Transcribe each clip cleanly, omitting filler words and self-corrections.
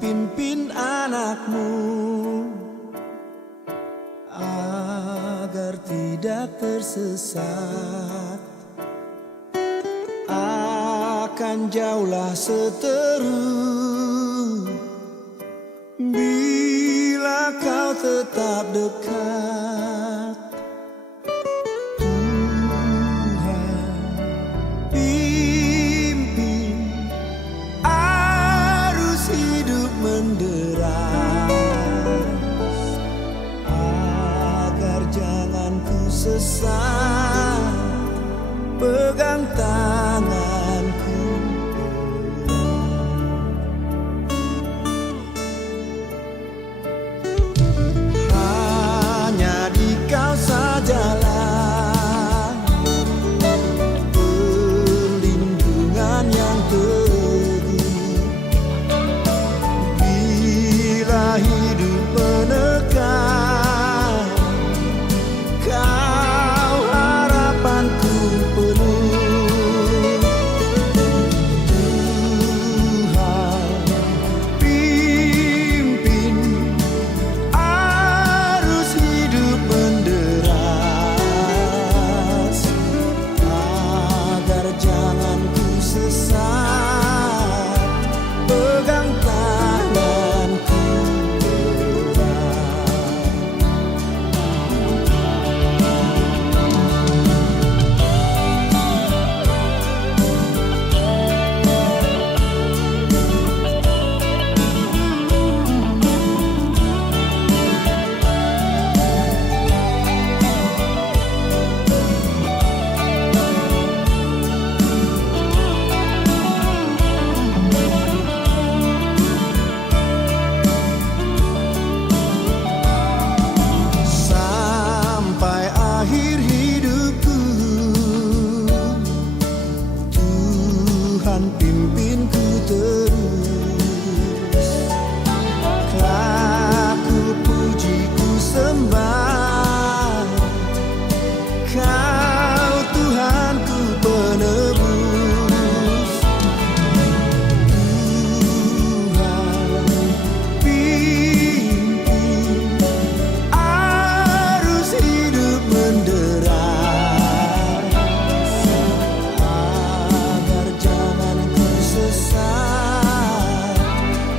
pimpin anakmu agar tidak tersesat. Akan jauhlah seteru bila kau tetap dekat. Tuhan pimpin arus hidup menderas, agar jangan ku sesat. Pegang tanganku, hanya di kau sajalah perlindungan yang teguh. Bila hidup menekan, kau harapanku penuh. Tuhan pimpin arus hidup menderas, agar jangan ku sesat. Pegang tanganku erat. Sampai akhir hidupku, Tuhan pimpinku terus. Kelak ku puji ku sembah, Kau Tuhanku penebus. Tuhan pimpin arus hidup menderas, agar jangan ku sesat.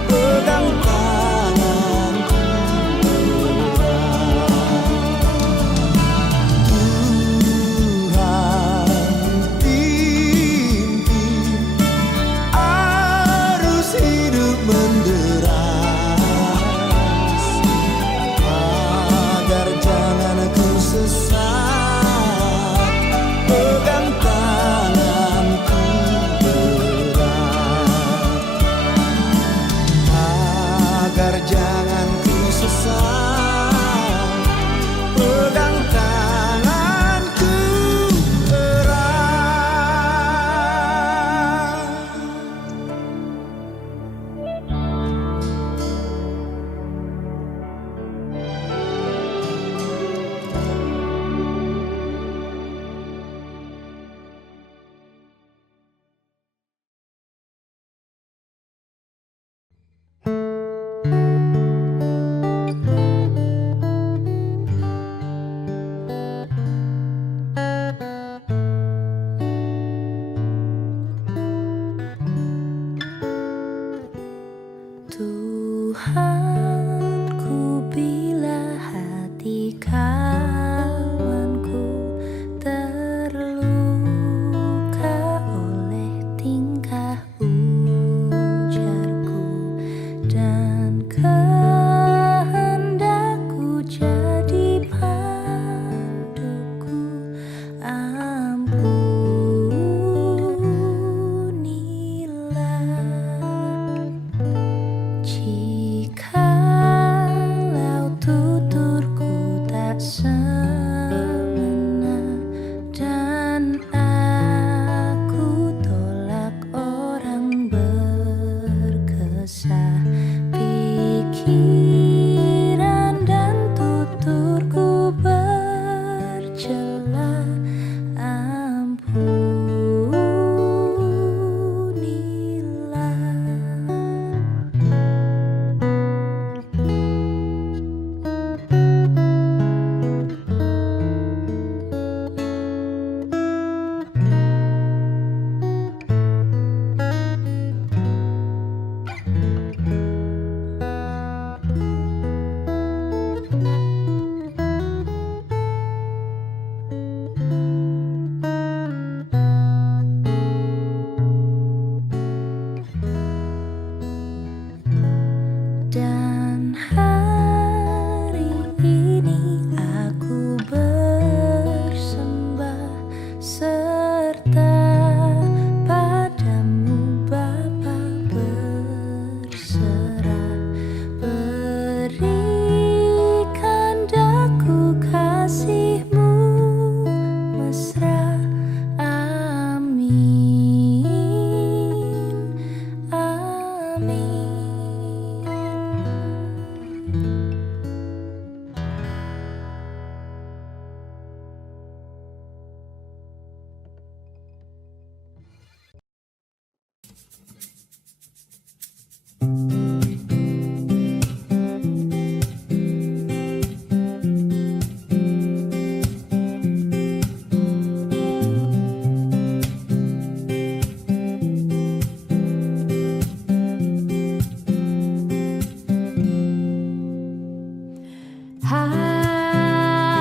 Pegang tanganku erat. Tuhan pimpin arus hidup menderas, agar jangan ku sesat. Pegang tanganku erat, agar jangan ku sesat. Pegang tanganku erat.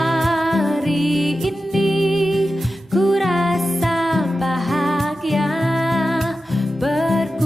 Hari ini ku rasa bahagia berkumpul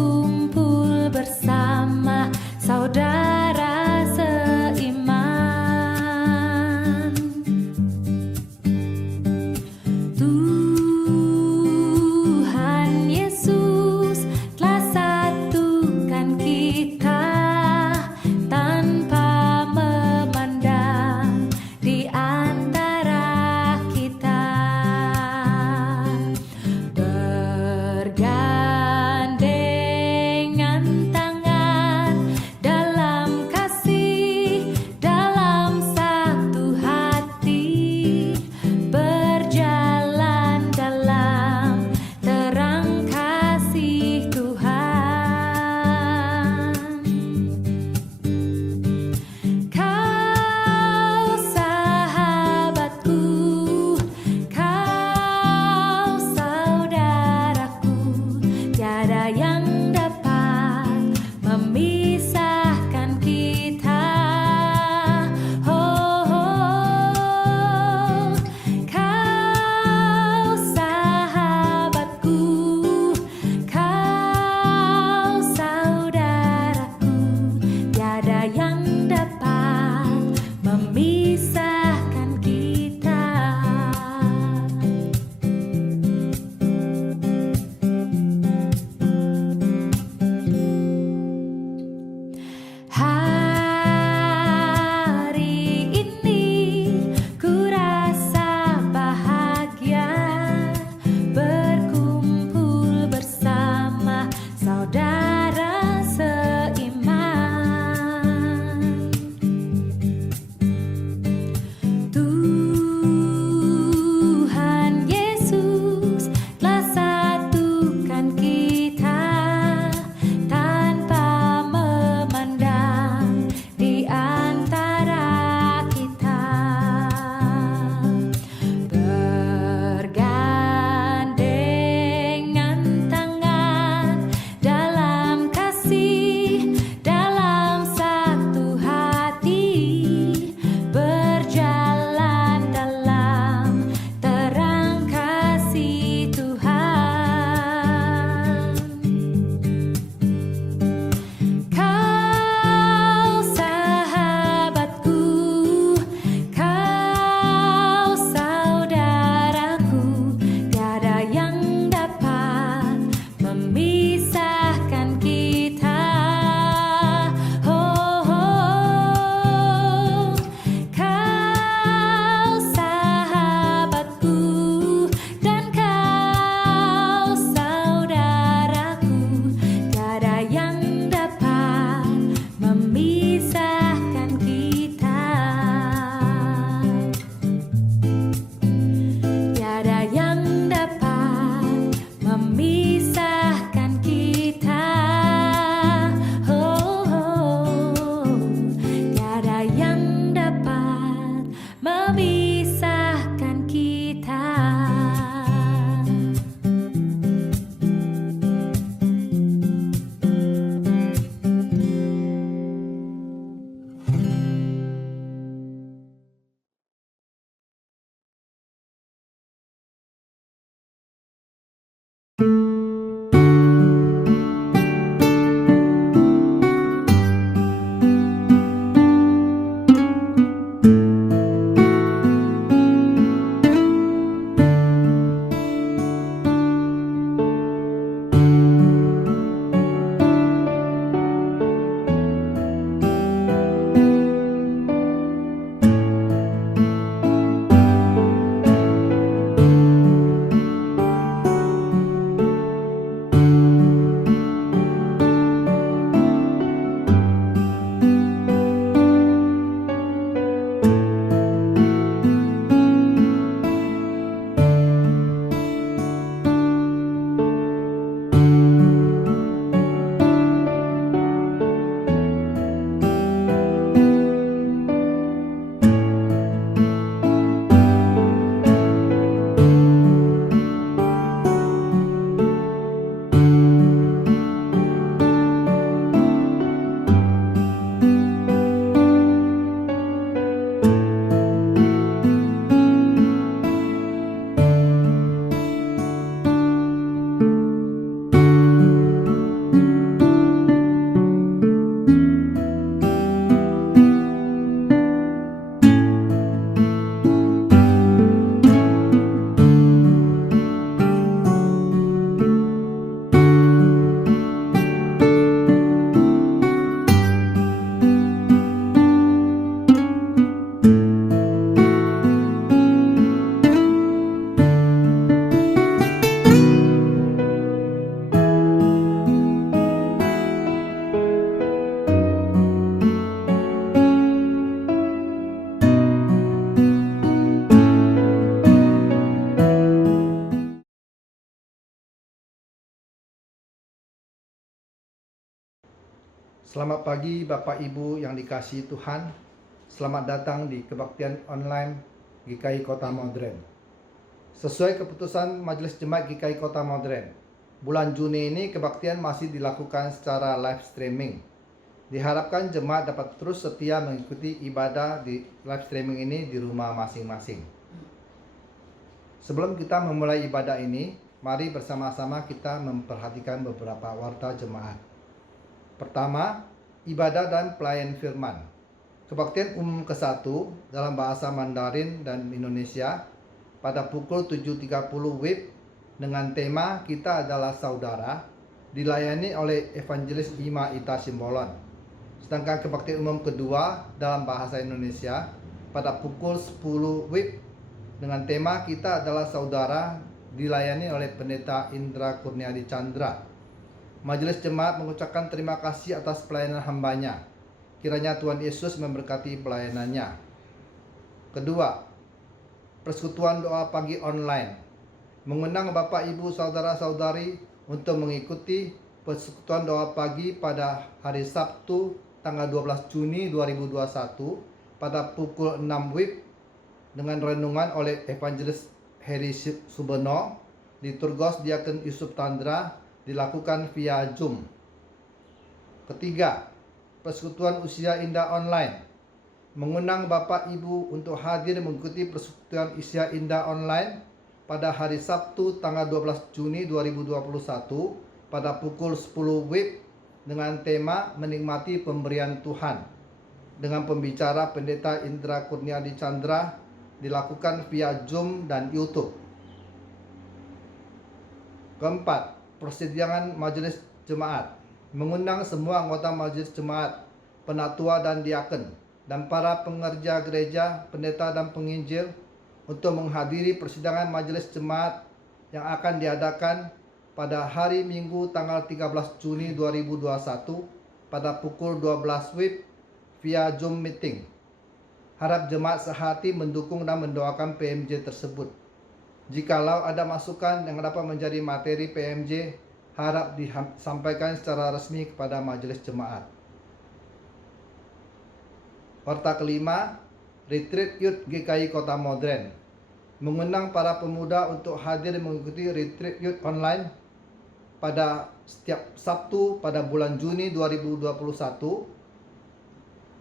Selamat pagi Bapak Ibu yang dikasihi Tuhan. Selamat datang di kebaktian online GKI Kota Modern. Sesuai keputusan Majelis Jemaat GKI Kota Modern, bulan Juni ini kebaktian masih dilakukan secara live streaming. Diharapkan jemaat dapat terus setia mengikuti ibadah di live streaming ini di rumah masing-masing. Sebelum kita memulai ibadah ini, mari bersama-sama kita memperhatikan beberapa warta jemaat. Pertama, ibadah dan pelayan firman. Kebaktian umum ke-1 dalam bahasa Mandarin dan Indonesia pada pukul 7.30 WIB dengan tema Kita Adalah Saudara dilayani oleh Evangelis Ima Ita Simbolon. Sedangkan kebaktian umum kedua dalam bahasa Indonesia pada pukul 10 WIB dengan tema Kita Adalah Saudara dilayani oleh Pendeta Indra Kurniadi Chandra. Majelis Jemaat mengucapkan terima kasih atas pelayanan hambanya. Kiranya Tuhan Yesus memberkati pelayanannya. Kedua, persekutuan doa pagi online. Mengundang Bapak Ibu Saudara-saudari untuk mengikuti persekutuan doa pagi pada hari Sabtu tanggal 12 Juni 2021 pada pukul 6 WIB dengan renungan oleh Evangelis Heri Subono, Liturgos Diakon Yusuf Tandra, dilakukan via Zoom. Ketiga, persekutuan usia indah online. Mengundang Bapak Ibu untuk hadir mengikuti persekutuan usia indah online pada hari Sabtu tanggal 12 Juni 2021 pada pukul 10 WIB dengan tema Menikmati Pemberian Tuhan dengan pembicara Pendeta Indra Kurniadi Chandra, dilakukan via Zoom dan YouTube. Keempat, persidangan majelis jemaat. Mengundang semua anggota majelis jemaat, penatua dan diaken, dan para pengerja gereja, pendeta dan penginjil untuk menghadiri persidangan majelis jemaat yang akan diadakan pada hari Minggu tanggal 13 Juni 2021 pada pukul 12 WIB via Zoom meeting. Harap jemaat sehati mendukung dan mendoakan PMJ tersebut. Jikalau ada masukan yang dapat menjadi materi PMJ, harap disampaikan secara resmi kepada majelis jemaat. Warta kelima, Retreat Youth GKI Kota Modern. Mengundang para pemuda untuk hadir mengikuti Retreat Youth online pada setiap Sabtu pada bulan Juni 2021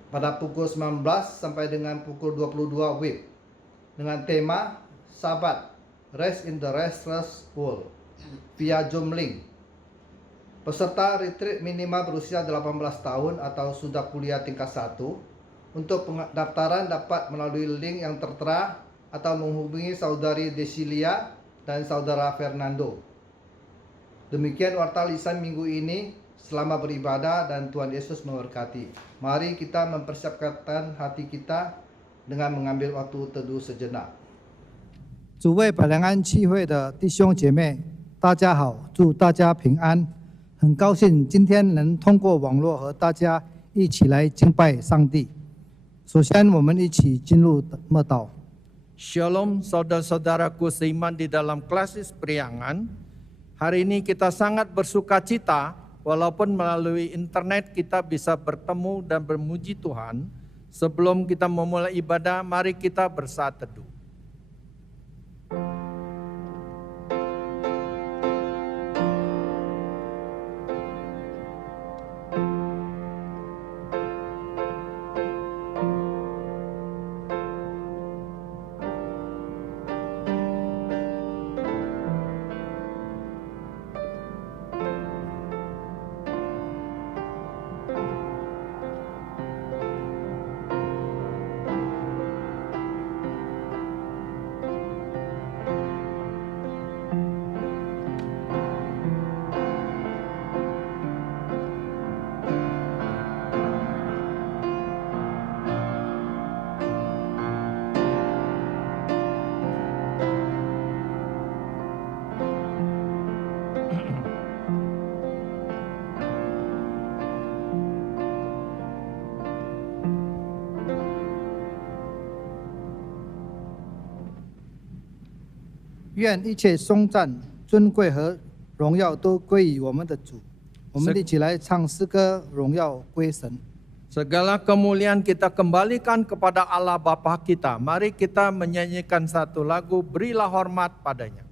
pada pukul 19 sampai dengan pukul 22 WIB dengan tema Sabat Rest in the Restless World via Zoom link. Peserta retreat minimal berusia 18 tahun atau sudah kuliah tingkat 1. Untuk pendaftaran dapat melalui link yang tertera atau menghubungi Saudari Desilia dan Saudara Fernando. Demikian warta lisan minggu ini. Selamat beribadah dan Tuhan Yesus memberkati. Mari kita mempersiapkan hati kita dengan mengambil waktu teduh sejenak. 主为百良安区会的弟兄姐妹，大家好，祝大家平安。很高兴今天能通过网络和大家一起来敬拜上帝。首先，我们一起进入默祷。 Shalom saudara-saudaraku seiman di dalam klasis Priangan. Hari ini kita sangat bersuka cita walaupun melalui internet kita bisa bertemu dan bermuji Tuhan. Sebelum kita memulai ibadah, mari kita bersaat teduh.愿一切颂赞、尊贵和荣耀都归于我们的主。我们一起来唱诗歌，荣耀归神。 Segala kemuliaan kita kembalikan kepada Allah Bapa kita. Mari kita menyanyikan satu lagu, berilah hormat padanya.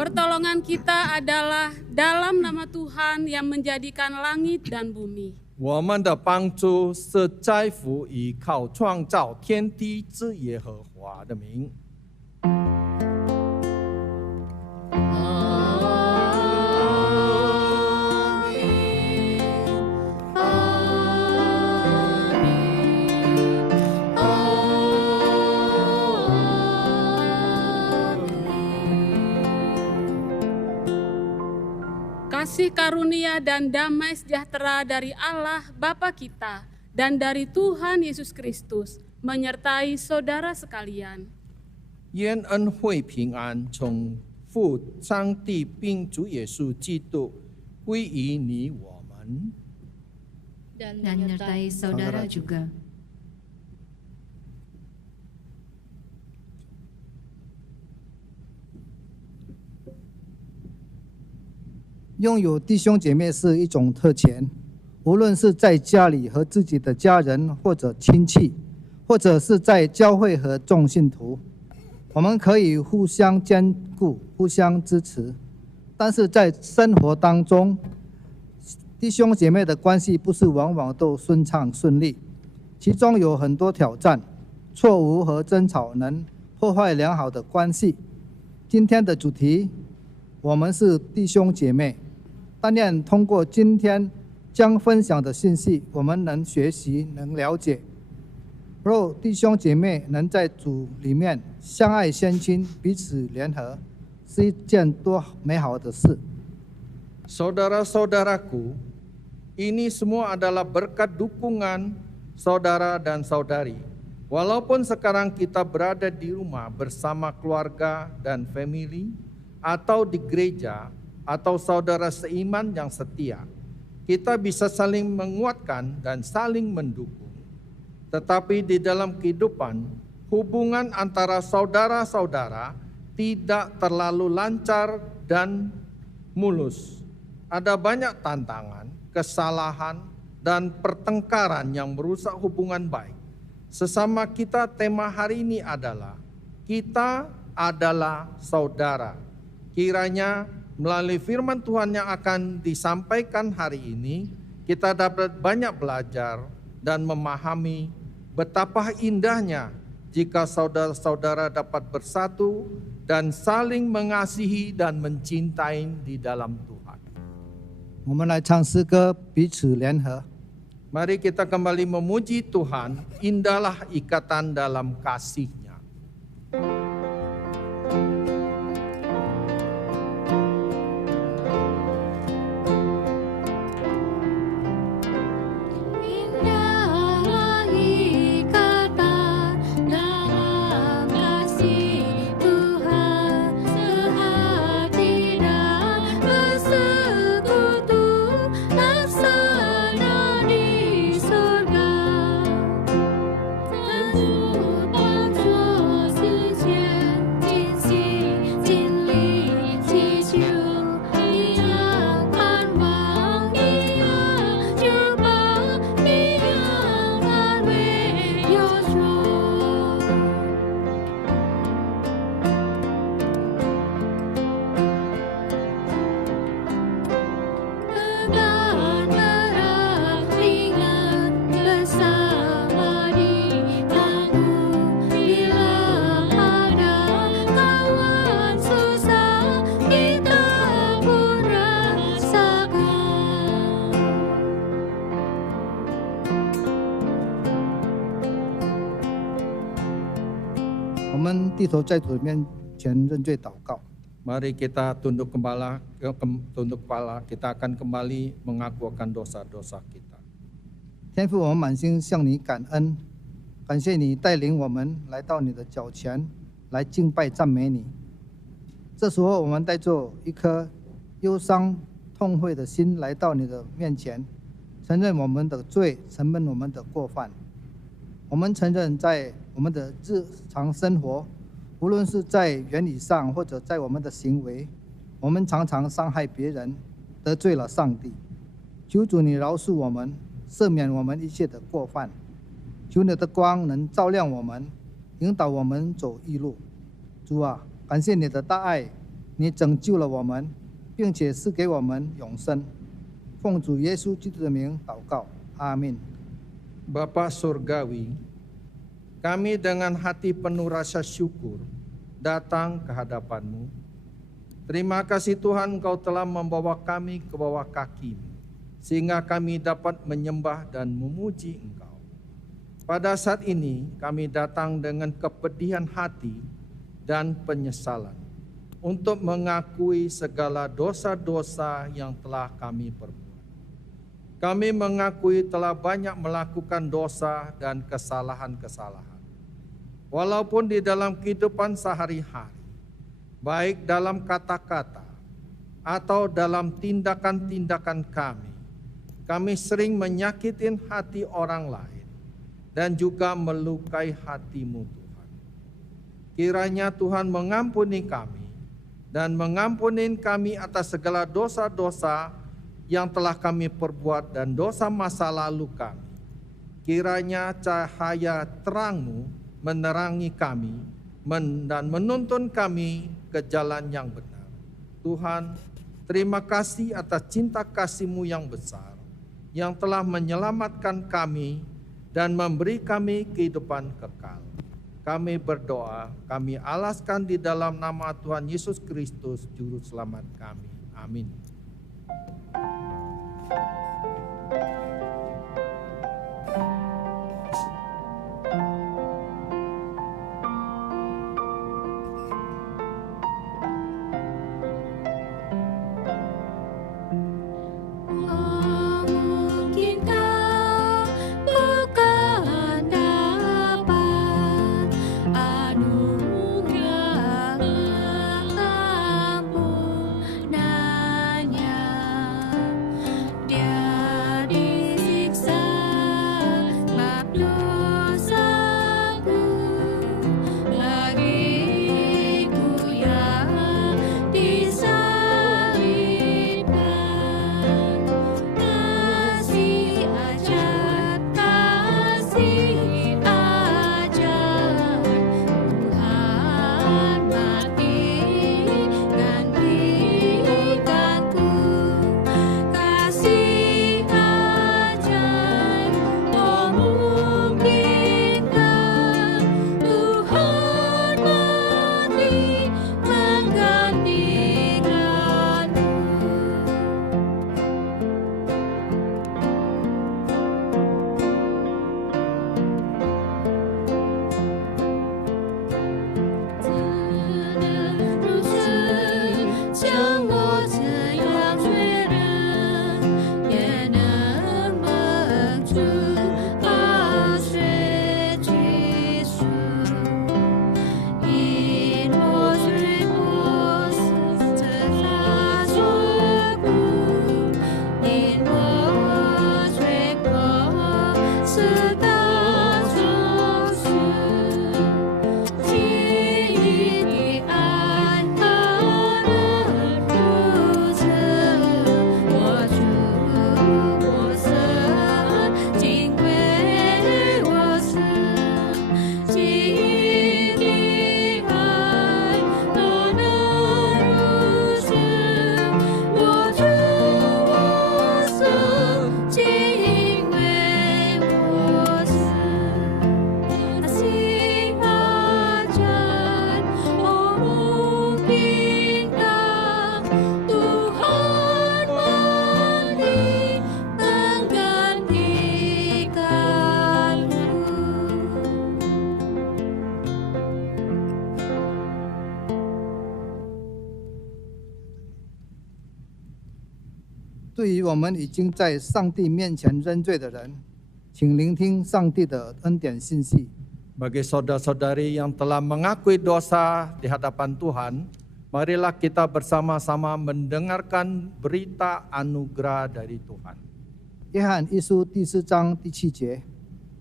Pertolongan kita adalah dalam nama Tuhan yang menjadikan langit dan bumi. 我们的帮助是在乎依靠创造天地之耶和华的名。 Kasih karunia dan damai sejahtera dari Allah Bapa kita dan dari Tuhan Yesus Kristus menyertai saudara sekalian. 愿恩惠平安从父上帝并主耶稣基督归于你我们。 dan menyertai saudara juga. 拥有弟兄姐妹是一种特权，无论是在家里和自己的家人或者亲戚，或者是在教会和众信徒，我们可以互相兼顾、互相支持。但是在生活当中，弟兄姐妹的关系不是往往都顺畅顺利，其中有很多挑战、错误和争吵能破坏良好的关系。今天的主题，我们是弟兄姐妹。 但愿通过今天将分享的信息，我们能学习、能了解。若弟兄姐妹能在主里面相爱相亲、彼此联合，是一件多美好的事。Saudara-saudaraku, ini semua adalah berkat dukungan saudara dan saudari. Walaupun sekarang kita berada di rumah bersama keluarga dan family, atau di gereja, atau saudara seiman yang setia, kita bisa saling menguatkan dan saling mendukung. Tetapi di dalam kehidupan, hubungan antara saudara-saudara tidak terlalu lancar dan mulus. Ada banyak tantangan, kesalahan, dan pertengkaran yang merusak hubungan baik. Sesama kita, tema hari ini adalah kita adalah saudara. Kiranya melalui firman Tuhan yang akan disampaikan hari ini, kita dapat banyak belajar dan memahami betapa indahnya jika saudara-saudara dapat bersatu dan saling mengasihi dan mencintai di dalam Tuhan. 我们来唱诗歌，彼此联合。 Mari kita kembali memuji Tuhan, indahlah ikatan dalam kasih-Nya. Indahlah ikatan dalam kasih Tuhan, sehati dan bersekutu, laksana di surga. Tentu bangsa sejian, 尽心尽力祈求，一样盼望，一样就把一样安慰忧愁。 Tegan erat ringan bersama di panggung, bila ada kawan susah kita pun rasakan. 我们低头在主面前认罪祷告。 Mari kita tunduk kepala, kita akan kembali mengaku akan dosa-dosa kita. 天父，我们满心向你感恩，感谢你带领我们来到你的脚前，来敬拜赞美你。这时候，我们带着一颗忧伤痛悔的心来到你的面前，承认我们的罪，承认我们的过犯。我们承认在我们的日常生活，无论是在言语上或者在我们的行为，我们常常伤害别人，得罪了上帝。求主你饶恕我们，赦免我们一切的过犯。求你的光能照亮我们，引导我们走义路。主啊，感谢你的大爱，你拯救了我们，并且赐给我们永生。奉主耶稣基督的名祷告，阿门。 Bapa Surgawi, kami dengan hati penuh rasa syukur datang ke hadapan-Mu. Terima kasih Tuhan, Engkau telah membawa kami ke bawah kaki-Mu, sehingga kami dapat menyembah dan memuji Engkau. Pada saat ini kami datang dengan kepedihan hati dan penyesalan untuk mengakui segala dosa-dosa yang telah kami perbuat. Kami mengakui telah banyak melakukan dosa dan kesalahan-kesalahan. Walaupun di dalam kehidupan sehari-hari, baik dalam kata-kata atau dalam tindakan-tindakan kami sering menyakitin hati orang lain dan juga melukai hati-Mu Tuhan. Kiranya Tuhan mengampuni kami dan mengampuni kami atas segala dosa-dosa yang telah kami perbuat dan dosa masa lalu kami. Kiranya cahaya terang-Mu menerangi kami dan menuntun kami ke jalan yang benar. Tuhan, terima kasih atas cinta kasih-Mu yang besar, yang telah menyelamatkan kami dan memberi kami kehidupan kekal. Kami berdoa, kami alaskan di dalam nama Tuhan Yesus Kristus, Juru Selamat kami. Amin. 对于我们已经在上帝面前认罪的人，请聆听上帝的恩典信息。 Bagi saudara-saudari yang telah mengakui dosa di hadapan Tuhan, marilah kita bersama-sama mendengarkan berita anugerah dari Tuhan. 约翰一书第4章第7节，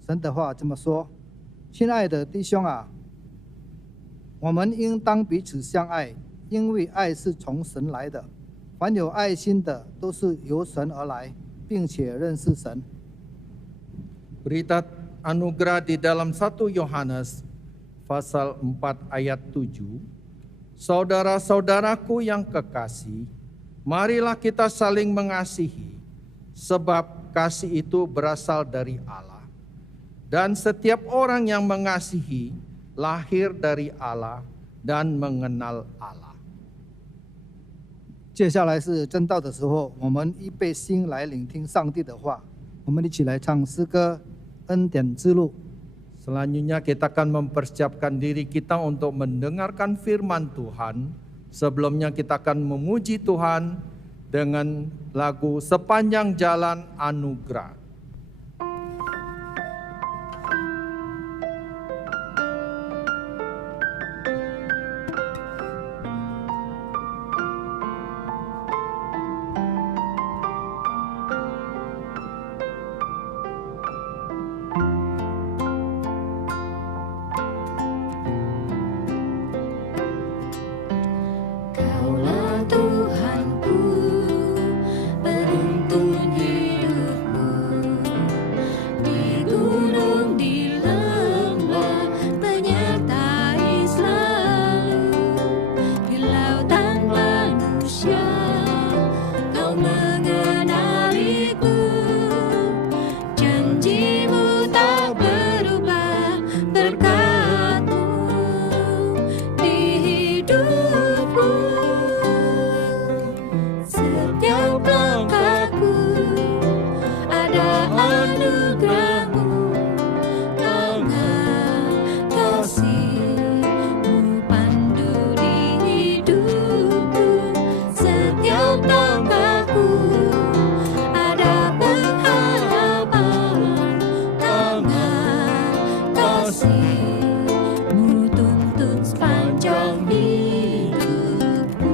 神的话这么说：“亲爱的弟兄啊，我们应当彼此相爱，因为爱是从神来的。凡有爱心的，都是由神而来，并且认识神。” Berita anugerah di dalam 1 Yohanes pasal 4 ayat 7. Saudara-saudaraku yang kekasih, marilah kita saling mengasihi, sebab kasih itu berasal dari Allah. Dan setiap orang yang mengasihi lahir dari Allah dan mengenal Allah. 接下来是真道的时候，我们预备心来聆听上帝的话。我们一起来唱诗歌《恩典之路》。 Selanjutnya kita akan mempersiapkan diri kita untuk mendengarkan firman Tuhan. Sebelumnya kita akan memuji Tuhan dengan lagu Sepanjang Jalan Anugerah. Kaulah Tuhanku, penuntun hidupku. Di gunung, di lembah, penyertai selalu. Di lautan manusia, kau mengenaliku. Janjimu tak berubah, berkat-Mu di hidupku. Setiap langkahku ada anugerah-Mu, tangan kasih-Mu pandu di hidupku. Setiap langkahku ada pengharapan, tangan kasih-Mu tuntun sepanjang hidupku.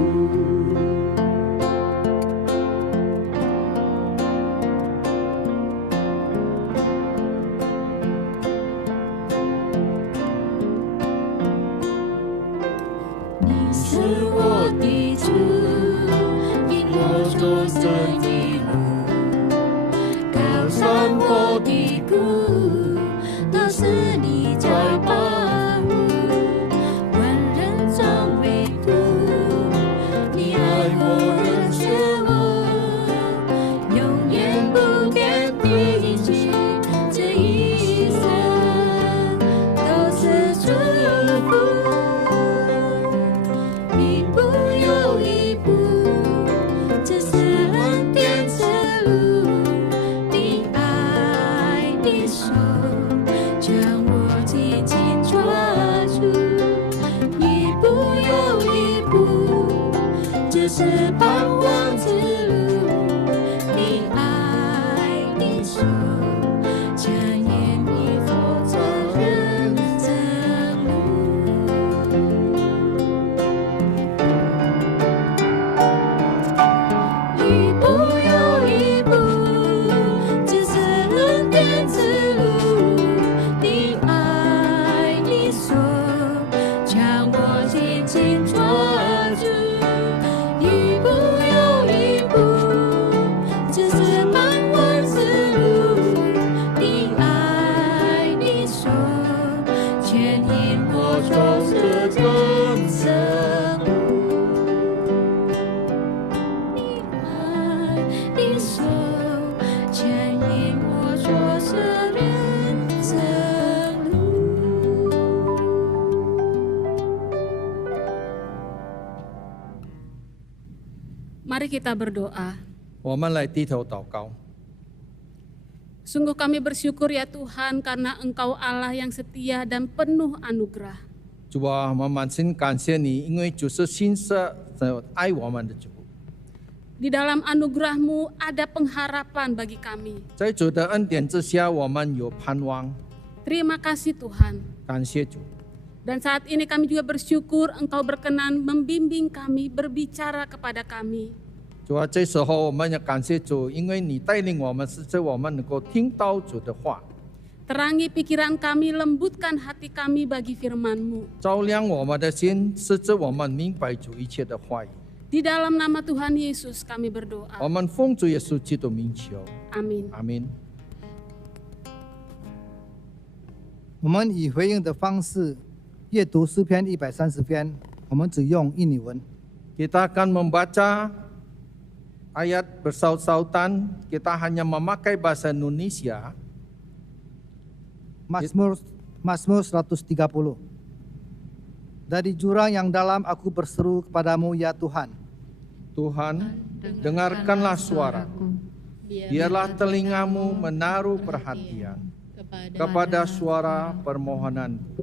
Ni 是我的主，引我走正义路，高山坡的谷，都是你在保护。万人中唯独你爱我，认识我，永远不变的应许，这一生都是祝福。一步又一步，这是恩典之路。你爱的手将我紧紧抓住，一步又一步，这是盼望之路。你爱的手将引你走这人生路。一步又一步，这是恩典之路。你爱的手将我紧紧抓住，一步又一步，这是盼望之路。你爱的手牵引我走这人生路。你爱的手牵引我走这人生路。 Mari kita berdoa. 我们来低头祷告。 Sungguh kami bersyukur ya Tuhan karena Engkau Allah yang setia dan penuh anugerah. 主啊，我们满心感谢你，因为主是信实爱我们的主。Di dalam anugerah-Mu ada pengharapan bagi kami. 在主的恩典之下，我们有盼望。 Terima kasih Tuhan. 感谢主， Dan saat ini kami juga bersyukur Engkau berkenan membimbing kami, berbicara kepada kami. 主啊，这时候我们也感谢主，因为你带领我们，使得我们能够听到主的话， Terangi pikiran kami, lembutkan hati kami bagi firman-Mu. 照亮我们的心，使得我们明白主一切的话语。 Di dalam nama Tuhan Yesus kami berdoa. 我们奉主耶稣基督名求， Amin. 阿门。我们以回应的方式阅读诗篇130篇，我们只用印尼文。 Kita akan membaca ayat bersautan, kita hanya memakai bahasa Indonesia. Mazmur 130. Dari jurang yang dalam aku berseru kepadamu ya Tuhan. Tuhan, dengarkanlah suaraku. Biarlah telingamu menaruh perhatian kepada suara permohonanku.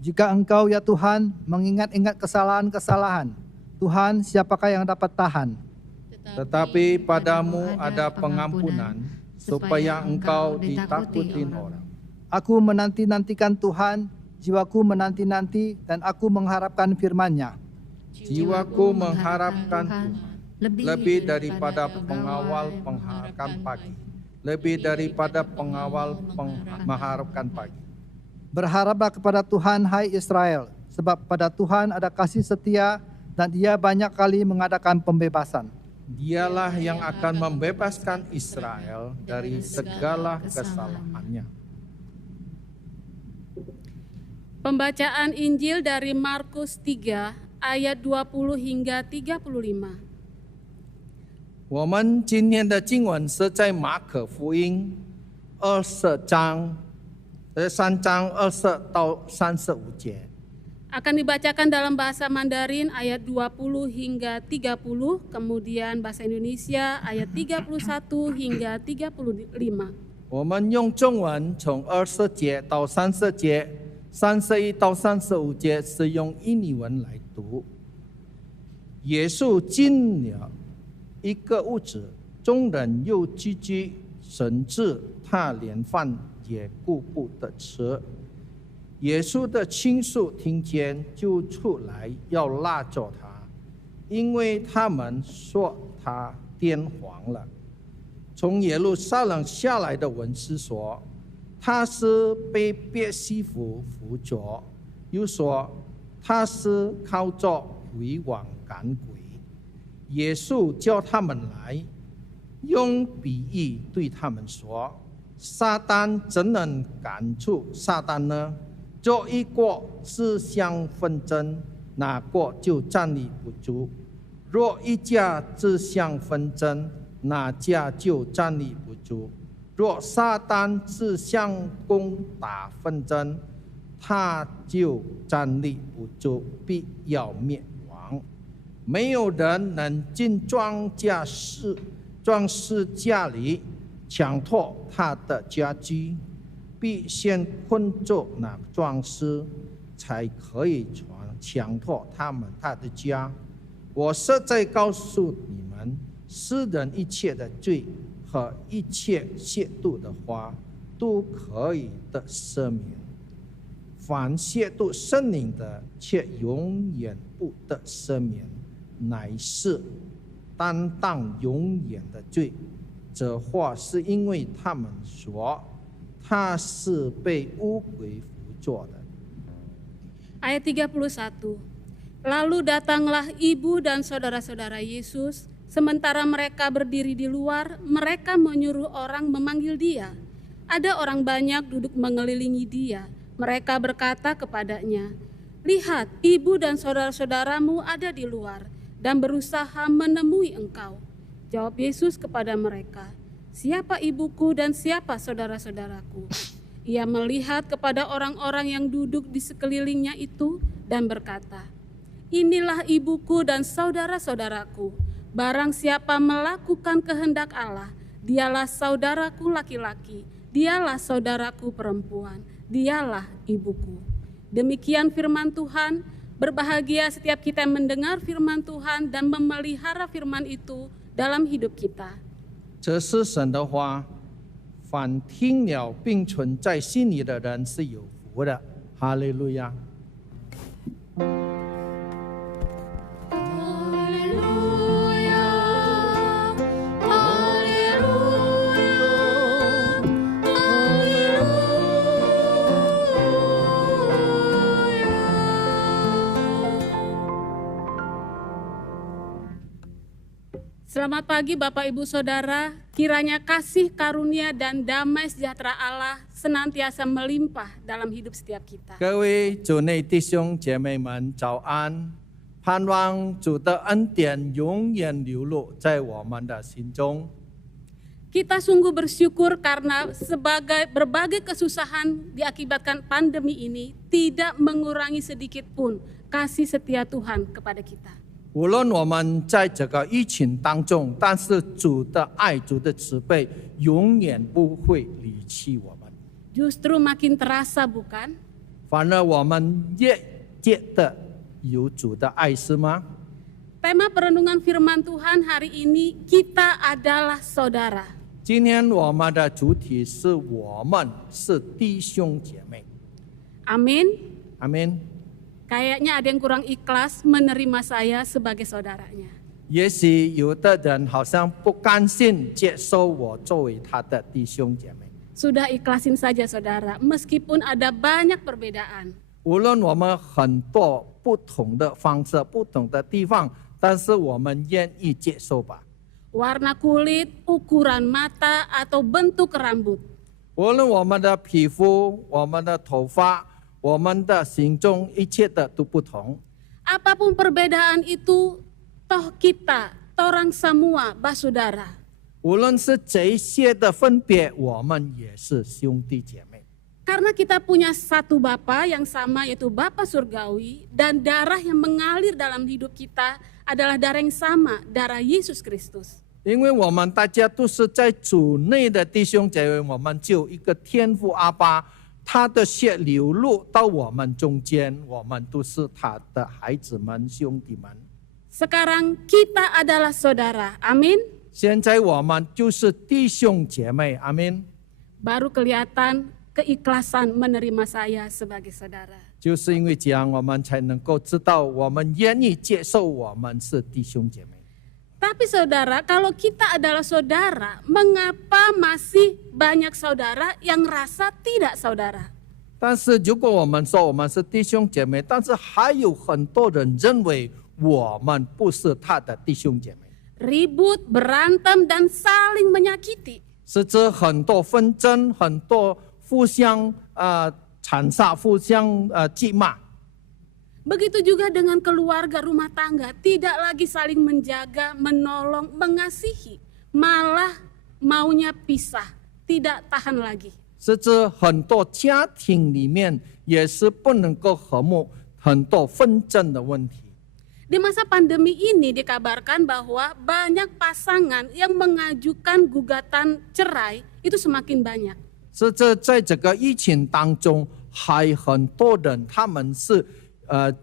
Jika engkau ya Tuhan mengingat-ingat kesalahan-kesalahan, Tuhan siapakah yang dapat tahan? Tetapi padamu ada pengampunan, supaya engkau ditakutin orang. Aku menanti-nantikan Tuhan, jiwaku menanti-nanti dan aku mengharapkan firman-Nya. Jiwaku mengharapkan Tuhan, lebih daripada pengawal mengharapkan pagi. Lebih daripada pengawal mengharapkan pagi. Berharaplah kepada Tuhan hai Israel, sebab pada Tuhan ada kasih setia dan Dia banyak kali mengadakan pembebasan. Dialah yang akan membebaskan Israel dari segala kesalahannya. Pembacaan Injil dari Markus 3 ayat 20 hingga 35. 我们今天的经文是在马可福音3章20到35节。 Akan dibacakan dalam bahasa Mandarin ayat 20 hingga 30, kemudian bahasa Indonesia ayat 31 hingga 35. 我们用中文从20节到30节，31到35节是用印尼文来读。耶稣进了一个屋子，众人又聚集，甚至他连饭也顾不得吃。耶稣的亲属听见，就出来要拉着他，因为他们说他癫狂了。从耶路撒冷下来的文士说，他是被别西卜附着，又说他是靠着鬼王赶鬼。耶稣叫他们来，用比喻对他们说：撒旦怎能赶出撒旦呢？这一国自相纷争，哪国就站立不住；若一家自相纷争，哪家就站立不住。若撒旦自相攻打纷争，他就站立不住，必要灭亡。没有人能进庄士家里抢夺他的家居，必先困住那壮士，才可以抢夺他的家。我实在告诉你们，世人一切的罪和一切亵渎的话，都可以得赦免；凡亵渎圣灵的，却永远不得赦免，乃是担当永远的罪。这话是因为他们说他是被污鬼附着的。 Ayat 31. Lalu datanglah ibu dan saudara-saudara Yesus, sementara mereka berdiri di luar, mereka menyuruh orang memanggil dia. Ada orang banyak duduk mengelilingi dia. Mereka berkata kepadanya, "Lihat, ibu dan saudara-saudaramu ada di luar dan berusaha menemui engkau." Jawab Yesus kepada mereka, "Siapa ibuku dan siapa saudara-saudaraku?" Ia melihat kepada orang-orang yang duduk di sekelilingnya itu dan berkata, "Inilah ibuku dan saudara-saudaraku. Barang siapa melakukan kehendak Allah, dialah saudaraku laki-laki, dialah saudaraku perempuan, dialah ibuku." Demikian firman Tuhan. Berbahagia setiap kita yang mendengar firman Tuhan dan memelihara firman itu dalam hidup kita. 这是神的话，凡听了并存在心里的人是有福的。哈利路亚。 Selamat pagi Bapak Ibu Saudara, kiranya kasih karunia dan damai sejahtera Allah senantiasa melimpah dalam hidup setiap kita. 各位主内弟兄姐妹们，早安！盼望主的恩典永远流露在我们的心中。 Kita sungguh bersyukur karena berbagai kesusahan diakibatkan pandemi ini tidak mengurangi sedikit pun kasih setia Tuhan kepada kita. 无论我们在这个疫情当中，但是主的爱、主的慈悲永远不会离弃我们。 Justru makin terasa bukan? 反而我们越觉得有主的爱，是吗？ Tema perenungan firman Tuhan hari ini, kita adalah saudara. 今天我们的主题是我们是弟兄姐妹。 Amin. 阿门。 Kayaknya ada yang kurang ikhlas menerima saya sebagai saudaranya. 也许有的人好像不甘心接受我作为他的弟兄姐妹。 Sudah ikhlasin saja saudara, meskipun ada banyak perbedaan. 无论我们很多不同的方式、不同的地方，但是我们愿意接受吧。 Warna kulit, ukuran mata, atau bentuk rambut. 无论我们的皮肤、我们的头发、我们的行踪，一切的都不同。 Apapun perbedaan itu, toh kita, torang semua basudara. 无论是这些的分别，我们也是兄弟姐妹。 Karena kita punya satu Bapa yang sama yaitu Bapa Surgawi, dan darah yang mengalir dalam hidup kita adalah darah yang sama, darah Yesus Kristus. 因为我们大家都是在主内的弟兄姐妹，我们就有一个天父阿爸，他的血流入到我们中间，我们都是他的孩子们、兄弟们。 Sekarang kita adalah saudara, amin. 现在我们就是弟兄姐妹，阿门。 Baru kelihatan keikhlasan menerima saya sebagai saudara. 就是因为这样，我们才能够知道，我们愿意接受我们是弟兄姐妹。 Tapi saudara, kalau kita adalah saudara, mengapa masih banyak saudara yang rasa tidak saudara? 但是如果我们说我们是弟兄姐妹，但是还有很多人认为我们不是他的弟兄姐妹， Ribut, berantem, dan saling menyakiti. 甚至很多纷争，很多互相残杀、互相击骂。 Begitu juga dengan keluarga rumah tangga, tidak lagi saling menjaga, menolong, mengasihi, malah maunya pisah, tidak tahan lagi. 甚至很多家庭里面也是不能够和睦，很多纷争的问题。 Di masa pandemi ini dikabarkan bahwa banyak pasangan yang mengajukan gugatan cerai itu semakin banyak. 甚至在这个疫情当中，还很多人他们是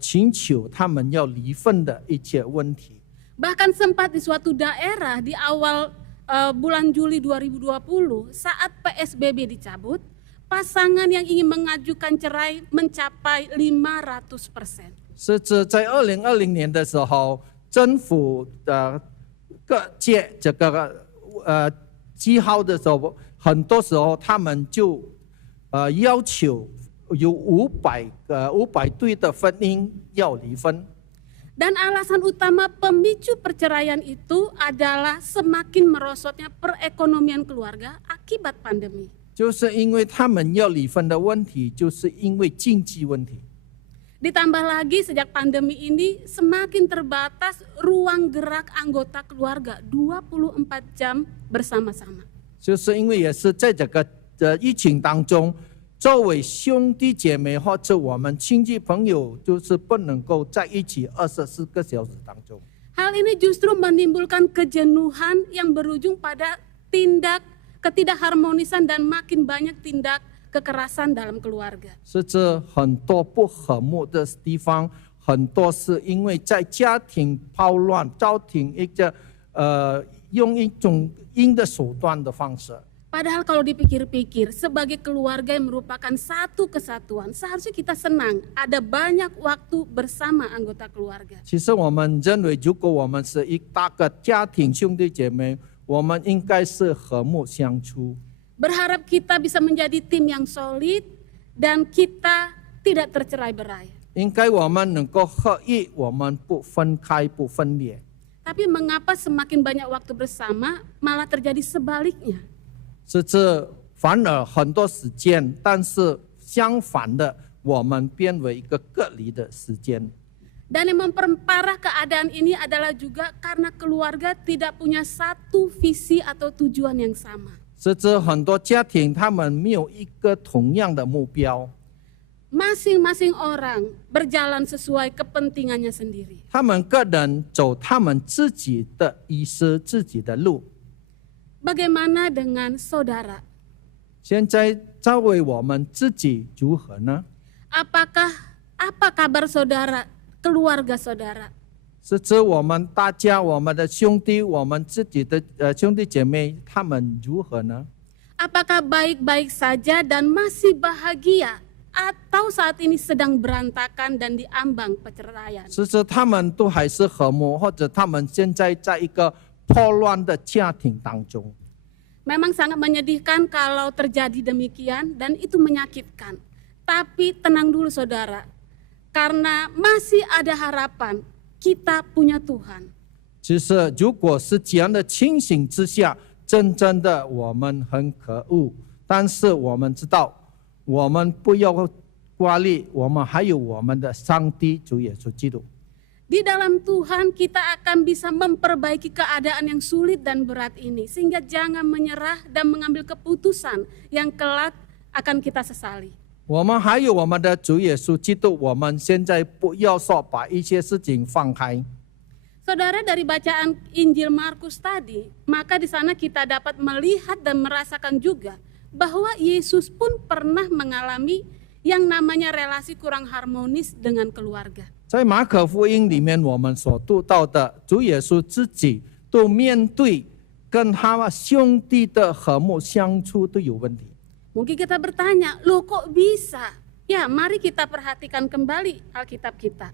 请求他们要离婚的一些问题。 Bahkan sempat di suatu daerah di awal bulan Juli 2020 saat PSBB dicabut, pasangan yang ingin mengajukan cerai mencapai 500%. 甚至在2020年的时候，政府的各界这个记号的时候，很多时候他们就要求有500对的婚姻要离婚。 Dan alasan utama pemicu perceraian itu adalah semakin merosotnya perekonomian keluarga akibat pandemi. 就是因为他们要离婚的问题，就是因为经济问题。 Ditambah lagi sejak pandemi ini semakin terbatas ruang gerak anggota keluarga 24 jam bersama-sama. 就是因为也是在这个疫情当中，作为兄弟姐妹或者我们亲戚朋友，就是不能够在一起24个小时当中。 Hal ini justru menimbulkan kejenuhan yang berujung pada ketidakharmonisan dan makin banyak tindak kekerasan dalam keluarga. 甚至很多不和睦的地方，很多是因为在家庭暴乱，家庭一个用一种阴的手段的方式。 Padahal kalau dipikir-pikir, sebagai keluarga yang merupakan satu kesatuan, seharusnya kita senang ada banyak waktu bersama anggota keluarga. 其实我们认为，如果我们是一大个家庭兄弟姐妹，我们应该是和睦相处。 Berharap kita bisa menjadi tim yang solid dan kita tidak tercerai-berai. 应该我们能够合一，我们不分开不分裂。 Tapi mengapa semakin banyak waktu bersama malah terjadi sebaliknya? 是这反而很多时间，但是相反的，我们变为一个隔离的时间。 Dan yang memperparah keadaan ini adalah juga karena keluarga tidak punya satu visi atau tujuan yang sama. 甚至很多家庭，他们没有一个同样的目标， Masing-masing orang berjalan sesuai kepentingannya sendiri. 他们个人走他们自己的意思、自己的路。 Bagaimana dengan saudara? 现在作为我们自己如何呢？ Apa kabar saudara, keluarga saudara? 是指我们大家、我们的兄弟、我们自己的兄弟姐妹，他们如何呢？ Apakah baik-baik saja dan masih bahagia? Atau saat ini sedang berantakan dan diambang perceraian? 是指他们都还是和睦，或者他们现在在一个破乱的家庭当中？ Memang sangat menyedihkan kalau terjadi demikian dan itu menyakitkan. Tapi tenang dulu saudara, karena masih ada harapan, kita punya Tuhan. 其实，如果是这样的情形之下，真正的我们很可恶，但是我们知道，我们不要挂虑，我们还有我们的上帝主耶稣基督。 Di dalam Tuhan kita akan bisa memperbaiki keadaan yang sulit dan berat ini. Sehingga jangan menyerah dan mengambil keputusan yang kelak akan kita sesali. 我们还有我们的主耶稣基督，我们现在不要说把一些事情放开。 Saudara, dari bacaan Injil Markus tadi, maka di sana kita dapat melihat dan merasakan juga bahwa Yesus pun pernah mengalami yang namanya relasi kurang harmonis dengan keluarga. 在马可福音里面，我们所读到的主耶稣自己都面对跟他兄弟的和睦相处都有问题。 Mungkin kita bertanya, loh kok bisa? Ya, mari kita perhatikan kembali Alkitab kita.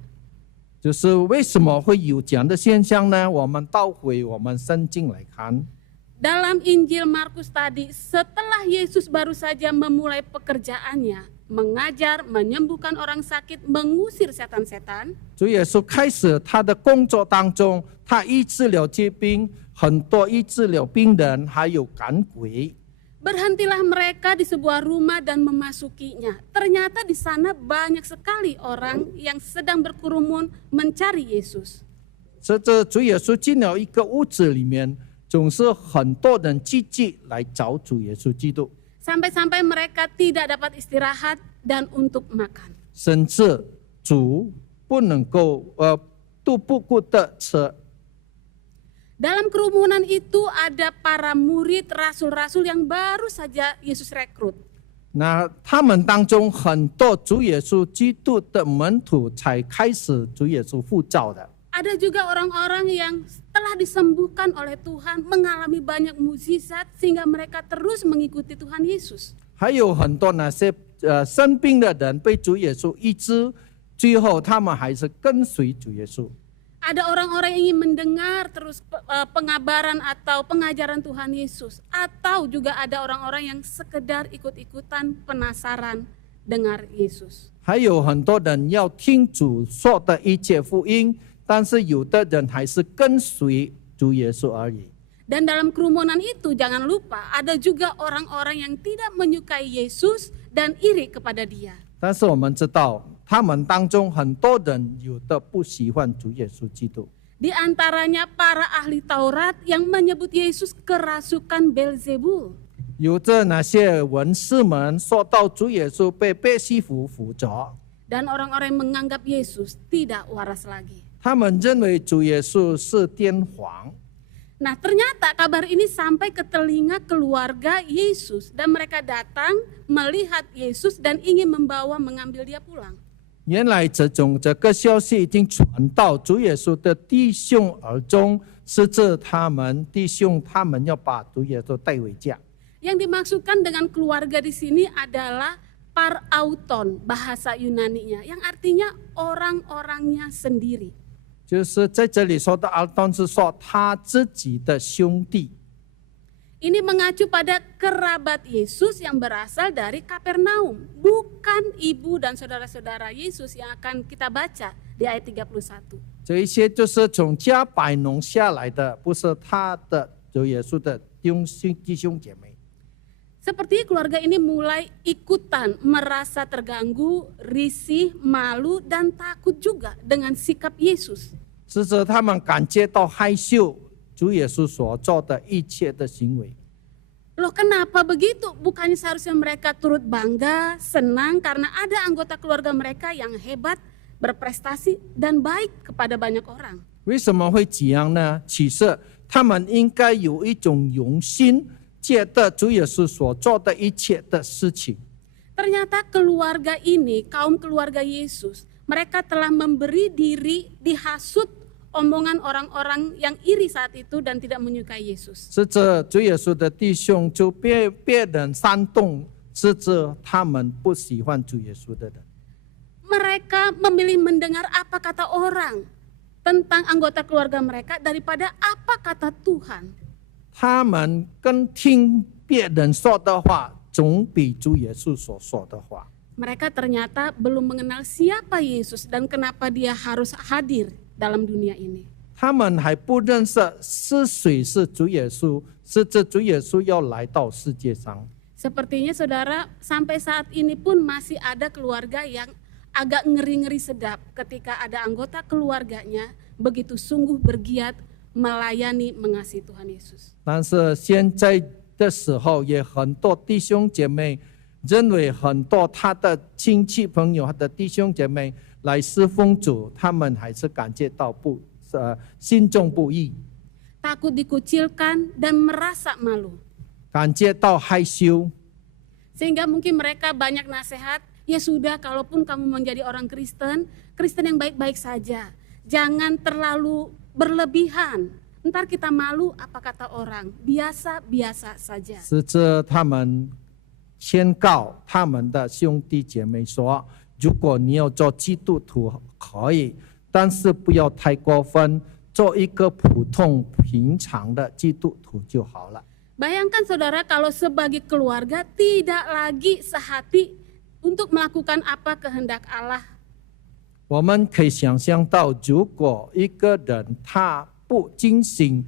就是为什么会有这样的现象呢？我们倒回我们圣经来看。 Dalam Injil Markus tadi, setelah Yesus baru saja memulai pekerjaannya, mengajar, menyembuhkan orang sakit, mengusir setan-setan. 主耶稣开始他的工作当中，他医治了疾病，很多医治了病人，还有赶鬼。 Berhentilah mereka di sebuah rumah dan memasukinya. Ternyata di sana banyak sekali orang yang sedang berkerumun mencari Yesus. 这主耶稣进了一个屋子里面，总是很多人聚集来找主耶稣基督， Sampai-sampai mereka tidak dapat istirahat dan untuk makan. 甚至主不能够都不顾得吃。 Dalam kerumunan itu ada para murid rasul-rasul yang baru saja Yesus rekrut. 那他们当中很多主耶稣基督的门徒才开始主耶稣呼召的。 Ada juga orang-orang yang setelah disembuhkan oleh Tuhan mengalami banyak mukjizat sehingga mereka terus mengikuti Tuhan Yesus. 还有很多那些生病的人被主耶稣医治，最后他们还是跟随主耶稣。 Ada orang-orang yang ingin mendengar terus pengabaran atau pengajaran Tuhan Yesus. Atau juga ada orang-orang yang sekedar ikut-ikutan penasaran dengar Yesus. 还有很多人要听主说的一切福音，但是有的人还是跟随主耶稣而已。 Dan dalam kerumunan itu jangan lupa ada juga orang-orang yang tidak menyukai Yesus dan iri kepada dia. 但是我们知道，他们当中很多人有的不喜欢主耶稣基督。 Di antaranya para ahli Taurat yang menyebut Yesus kerasukan Belzebul. 有着那些文士们说到主耶稣被贝西弗附着， Dan orang-orang yang menganggap Yesus tidak waras lagi. 他们认为主耶稣是癫狂。 Nah, ternyata kabar ini sampai ke telinga keluarga Yesus dan mereka datang melihat Yesus dan ingin mengambil dia pulang. 原来这个消息已经传到主耶稣的弟兄耳中，是指他们弟兄他们要把主耶稣带回家。 Yang dimaksudkan dengan keluarga di sini adalah parauton, bahasa Yunaninya, yang artinya orang-orangnya sendiri. 就是在这里说的儿童是说他自己的兄弟。 Ini mengacu pada kerabat Yesus yang berasal dari Kapernaum, bukan ibu dan saudara-saudara Yesus yang akan kita baca di ayat 31. 这一些就是从加百农下来的，不是他的主耶稣的弟兄姐妹。 Seperti keluarga ini mulai ikutan merasa terganggu, risih, malu, dan takut juga dengan sikap Yesus. 是指他们感觉到害羞，主耶稣所做的一切的行为。 Loh kenapa begitu? Bukannya seharusnya mereka turut bangga, senang karena ada anggota keluarga mereka yang hebat, berprestasi, dan baik kepada banyak orang. 为什么会这样呢？其实他们应该有一种荣心，觉得主耶稣所做的一切的事情。 Ternyata keluarga ini, kaum keluarga Yesus, mereka telah memberi diri dihasut omongan orang-orang yang iri saat itu dan tidak menyukai Yesus. 是指主耶稣的弟兄就被别人煽动，是指他们不喜欢主耶稣的人。 Mereka memilih mendengar apa kata orang tentang anggota keluarga mereka daripada apa kata Tuhan. 他们更听别人说的话，总比主耶稣所说的话。 Mereka ternyata belum mengenal siapa Yesus dan kenapa dia harus hadir dalam dunia ini. 他们还不认识是谁是主耶稣，是指主耶稣要来到世界上。 Sepertinya saudara, sampai saat ini pun masih ada keluarga yang agak ngeri-ngeri sedap ketika ada anggota keluarganya begitu sungguh bergiat melayani mengasihi Tuhan Yesus. 但是现在的时候，也很多弟兄姐妹认为很多他的亲戚朋友、他的弟兄姐妹来侍奉主，他们还是感觉到心中不易， Takut dikucilkan dan merasa malu. 感觉到害羞。 Sehingga mungkin mereka banyak nasihat, ya sudah kalaupun kamu menjadi orang Kristen, Kristen yang baik-baik saja. Jangan terlalu berlebihan. Ntar kita malu apa kata orang, biasa-biasa saja. 是指他们宣告他们的兄弟姐妹说，如果你要做基督徒可以，但是不要太过分，做一个普通平常的基督徒就好了。 Bayangkan saudara kalau sebagai keluarga tidak lagi sehati untuk melakukan apa kehendak Allah. 我们可以想象到，如果一个人他不遵行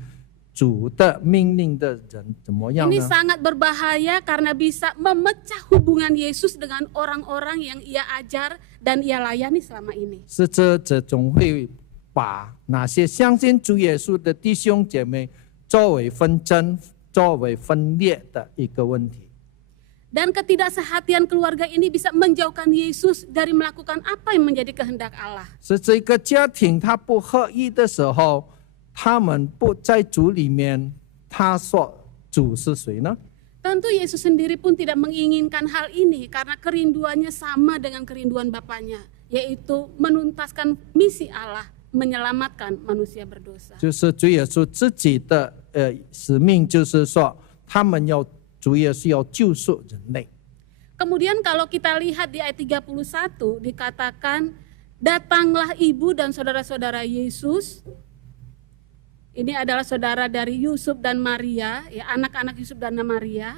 主的命令的人怎么样 Ini 呢？ sangat berbahaya karena bisa memecah hubungan Yesus dengan orang-orang yang ia ajar dan ia layani selama ini. 是这种会把那些相信主耶稣的弟兄姐妹作为纷争、作为分裂的一个问题。 Dan ketidaksehatian keluarga ini bisa menjauhkan Yesus dari melakukan apa yang menjadi kehendak Allah. 是这个家庭他不合一的时候，他们不在主里面，他说主是谁呢？ Tentu Yesus sendiri pun tidak menginginkan hal ini karena kerinduannya sama dengan kerinduan Bapaknya, yaitu menuntaskan misi Allah, menyelamatkan manusia berdosa. 就是主耶稣自己的使命，就是说他们要主耶稣要救赎人类。 Kemudian kalau kita lihat di ayat 31 dikatakan, datanglah ibu dan saudara-saudara Yesus. Ini adalah saudara dari Yusuf dan Maria, ya anak-anak Yusuf dan Maria.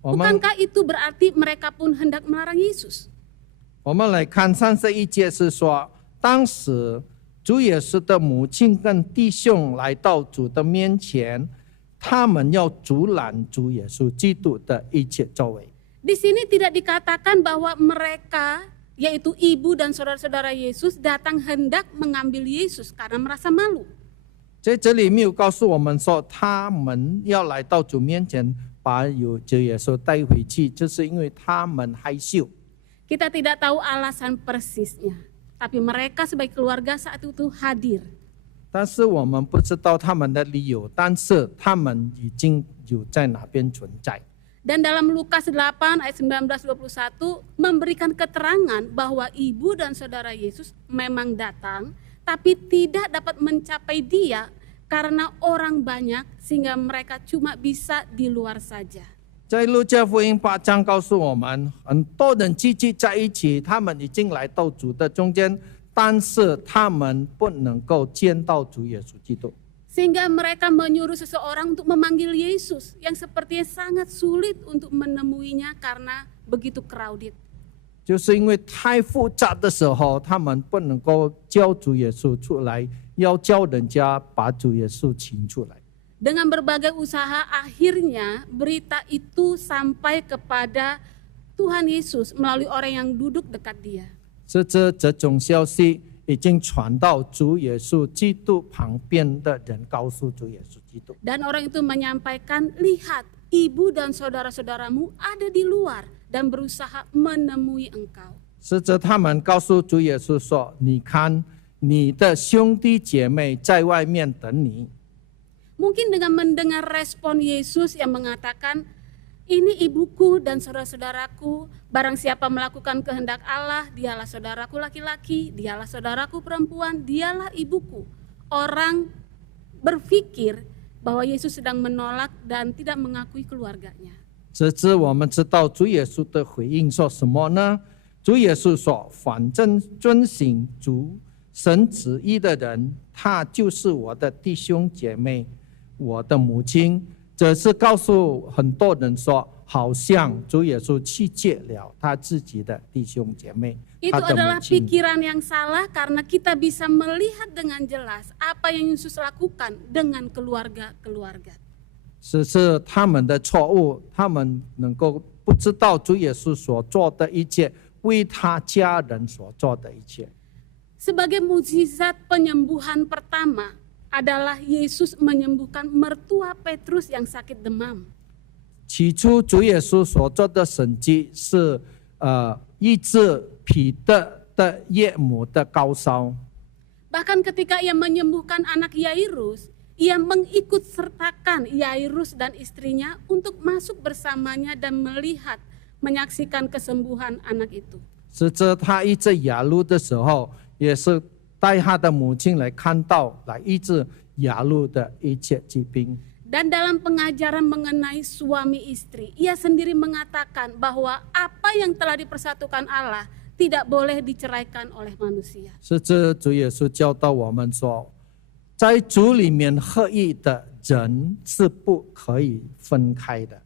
我们 Bukankah itu berarti mereka pun hendak melarang Yesus? 我们来看31节是说，当时主耶稣的母亲跟弟兄来到主的面前，他们要阻拦主耶稣基督的一切作为。 Di sini tidak dikatakan bahwa mereka, yaitu ibu dan saudara-saudara Yesus, datang hendak mengambil Yesus karena merasa malu. 在这里没有告诉我们说他们要来到主面前把主耶稣带回去，就是因为他们害羞。 Kita tidak tahu alasan persisnya, tapi mereka sebagai keluarga saat itu hadir. 但是我们不知道他们的理由，但是他们已经有在那边存在。Dan dalam Lukas 8 ayat 19-21 memberikan keterangan bahwa ibu dan saudara Yesus memang datang, tapi tidak dapat mencapai dia karena orang banyak sehingga mereka cuma bisa di luar saja. 在路加福音8章告诉我们，很多人聚集在一起，他们已经来到主的中间，但是他们不能够见到主耶稣基督。 Sehingga mereka menyuruh seseorang untuk memanggil Yesus yang sepertinya sangat sulit untuk menemuinya karena begitu crowded. 就是因为太复杂的时候，他们不能够叫主耶稣出来，要叫人家把主耶稣请出来。 Dengan berbagai usaha akhirnya berita itu sampai kepada Tuhan Yesus melalui orang yang duduk dekat dia. 这种消息已经传到主耶稣基督旁边的人，告诉主耶稣基督。 Dan orang itu menyampaikan, lihat ibu dan saudara-saudaramu ada di luar dan berusaha menemui engkau. 是这他们告诉主耶稣说：“你看，你的兄弟姐妹在外面等你。” Mungkin dengan mendengar respon Yesus yang mengatakan, ini ibuku dan saudara-saudaraku, barang siapa melakukan kehendak Allah, dialah saudaraku laki-laki, dialah saudaraku perempuan, dialah ibuku. Orang berpikir bahwa Yesus sedang menolak dan tidak mengakui keluarganya. 这次我们知道主耶稣的回应说什么呢？主耶稣说：“反正遵行主神旨意的人，他就是我的弟兄姐妹，我的母亲。”这是告诉很多人说，好像主耶稣弃绝了他自己的弟兄姐妹， Itu 他的 adalah 母亲。 pikiran yang salah karena kita bisa melihat dengan jelas apa yang Yesus lakukan dengan keluarga-keluarga. 是他们的错误，他们能够不知道主耶稣所做的一切，为他家人所做的一切。 Sebagai mukjizat penyembuhan pertama adalah Yesus menyembuhkan mertua Petrus yang sakit demam. 起初主耶稣所做的神迹是医治彼得的岳母的高烧。 Bahkan ketika ia menyembuhkan anak Yairus, ia mengikut sertakan Yairus dan istrinya untuk masuk bersamanya dan melihat, menyaksikan kesembuhan anak itu. 是这他医治雅路的时候，也是带他的母亲来看到，来医治雅路的一切疾病。 Dan dalam pengajaran mengenai suami istri, ia sendiri mengatakan bahwa apa yang telah dipersatukan Allah tidak boleh diceraikan oleh manusia. 是这主耶稣教导我们说，在主里面合一的人是不可以分开的。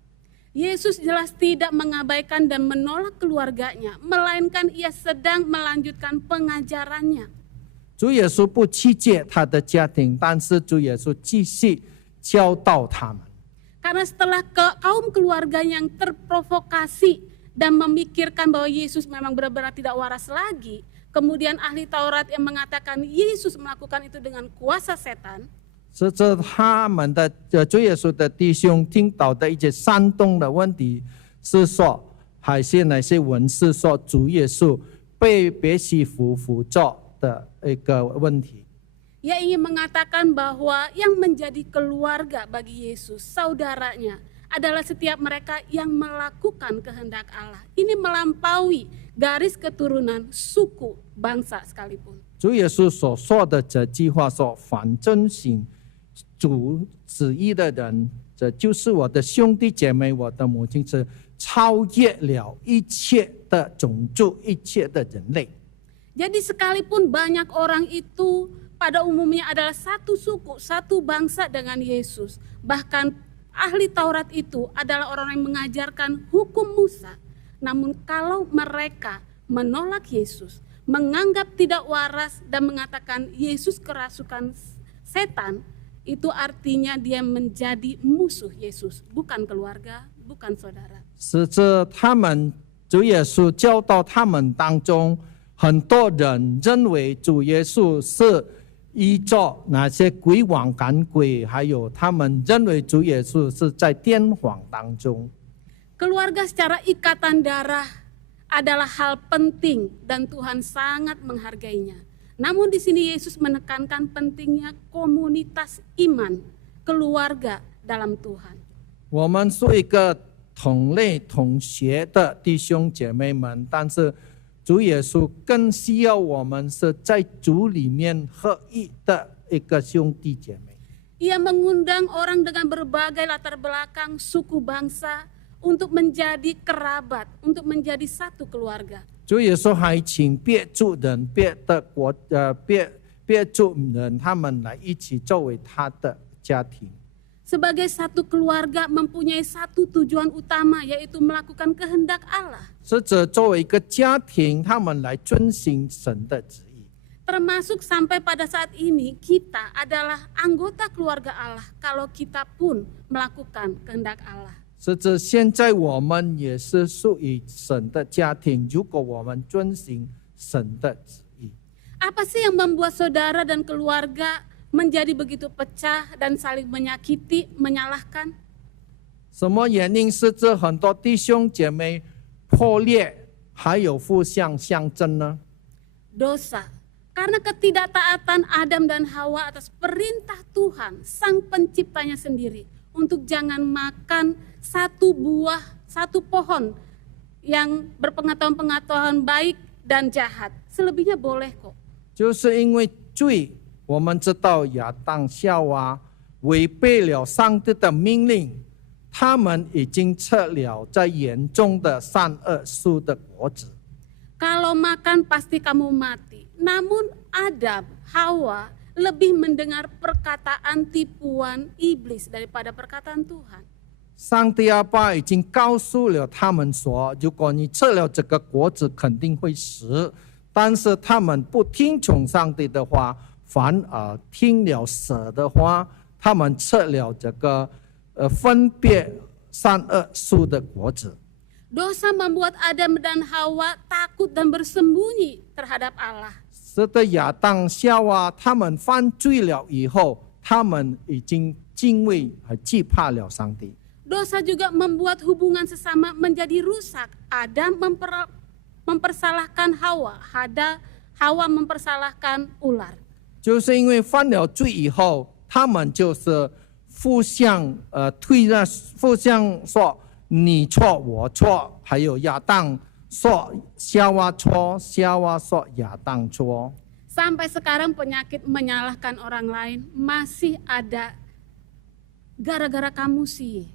Yesus jelas tidak mengabaikan dan menolak keluarganya, melainkan ia sedang melanjutkan pengajarannya. 主耶稣不弃绝他的家庭，但是主耶稣继续教导他们。 Karena setelah kaum keluarga yang terprovokasi dan memikirkan bahwa Yesus memang benar-benar tidak waras lagi, kemudian ahli Taurat yang mengatakan Yesus melakukan itu dengan kuasa setan, 是这他们的主耶稣的弟兄听到的一些煽动的问题，是说还是那些文士说主耶稣被别西卜辅助的一个问题。 ia ingin mengatakan bahwa yang menjadi keluarga bagi Yesus, saudaranya, adalah setiap mereka yang melakukan kehendak Allah. Ini melampaui garis keturunan, suku, bangsa sekalipun. 主耶稣所说的这句话说：“反遵行主旨意的人，这就是我的兄弟姐妹，我的母亲，是超越了一切的种族，一切的人类。” Jadi sekalipun banyak orang itu pada umumnya adalah satu suku, satu bangsa dengan Yesus. Bahkan ahli Taurat itu adalah orang yang mengajarkan hukum Musa. Namun kalau mereka menolak Yesus, menganggap tidak waras dan mengatakan Yesus kerasukan setan, itu artinya dia menjadi musuh Yesus, bukan keluarga, bukan saudara. 是这他们主耶稣教导他们当中，很多人认为主耶稣是依照那些鬼王赶鬼，还有他们认为主耶稣是在天皇当中。 Keluarga secara ikatan darah adalah hal penting dan Tuhan sangat menghargainya. Namun di sini Yesus menekankan pentingnya komunitas iman, keluarga dalam Tuhan. 我们是一个同类同学的弟兄姐妹们，但是主耶稣更需要我们是在主里面合一的一个兄弟姐妹。 Ia mengundang orang dengan berbagai latar belakang suku bangsa untuk menjadi kerabat, untuk menjadi satu keluarga. 主耶稣还请别族人、别族人他们来一起作为他的家庭。 Sebagai satu keluarga mempunyai satu tujuan utama, yaitu melakukan kehendak Allah. 是指作为一个家庭，他们来遵行神的旨意。 Termasuk sampai pada saat ini kita adalah anggota keluarga Allah kalau kita pun melakukan kehendak Allah. 是指现在我们也是属于神的家庭，如果我们遵行神的旨意。 Apa sih yang membuat saudara dan keluarga menjadi begitu pecah dan saling menyakiti, menyalahkan? 什么原因使这很多弟兄姐妹破裂，还有互相相争呢？ Dosa. Karena ketidaktaatan Adam dan Hawa atas perintah Tuhan, sang penciptanya sendiri, untuk jangan makan satu pohon yang berpengetahuan-pengetahuan baik dan jahat. Selebihnya boleh kok. 就是因为罪，我们知道亚当夏娃违背了上帝的命令，他们已经吃了在园中的善恶树的果子。 Kalau makan pasti kamu mati. Namun Adam, Hawa lebih mendengar perkataan tipuan iblis daripada perkataan Tuhan. 上帝阿爸已经告诉了他们说，如果你吃了这个果子，肯定会死。但是他们不听从上帝的话，反而听了蛇的话，他们吃了这个分别善恶树的果子。 Dosa membuat Adam dan Hawa takut dan bersembunyi terhadap Allah. 是的，亚当夏娃他们犯罪了以后，他们已经敬畏和惧怕了上帝。 Dosa juga membuat hubungan sesama menjadi rusak. Adam mempersalahkan Hawa, Hawa mempersalahkan ular. 就是因为犯了罪以后，他们就是互相互相说你错我错，还有亚当说夏娃错，夏娃说亚当错。 Sampai sekarang penyakit menyalahkan orang lain masih ada. Gara-gara kamu sih,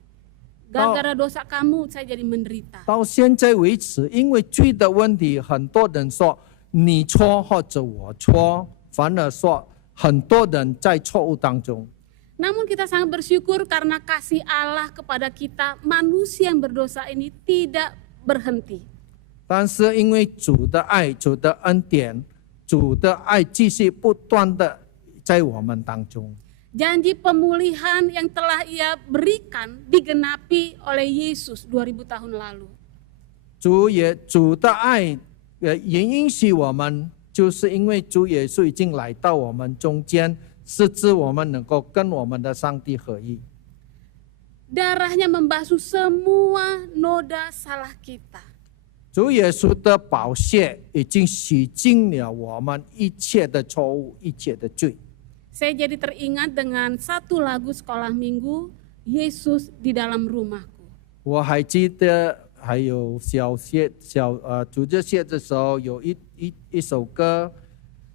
gara-gara dosa kamu saya jadi menderita. 到现在为止，因为罪的问题，很多人说你错或者我错，反而说很多人在错误当中。 Namun kita sangat bersyukur karena kasih Allah kepada kita, manusia yang berdosa ini tidak berhenti. 但是因为主的爱、主的恩典、主的爱继续不断的在我们当中。 Janji pemulihan yang telah Ia berikan digenapi oleh Yesus 2000 tahun lalu. 主的爱也允许我们，就是因为主耶稣已经来到我们中间。 是指我们能够跟我们的上帝合一。 Darahnya membasuh semua noda salah kita. 主耶稣的宝血已经洗净了我们一切的错误、一切的罪。 Saya jadi teringat dengan satu lagu sekolah minggu, Yesus di dalam rumahku. 我还记得还有主日学的时候有一首歌，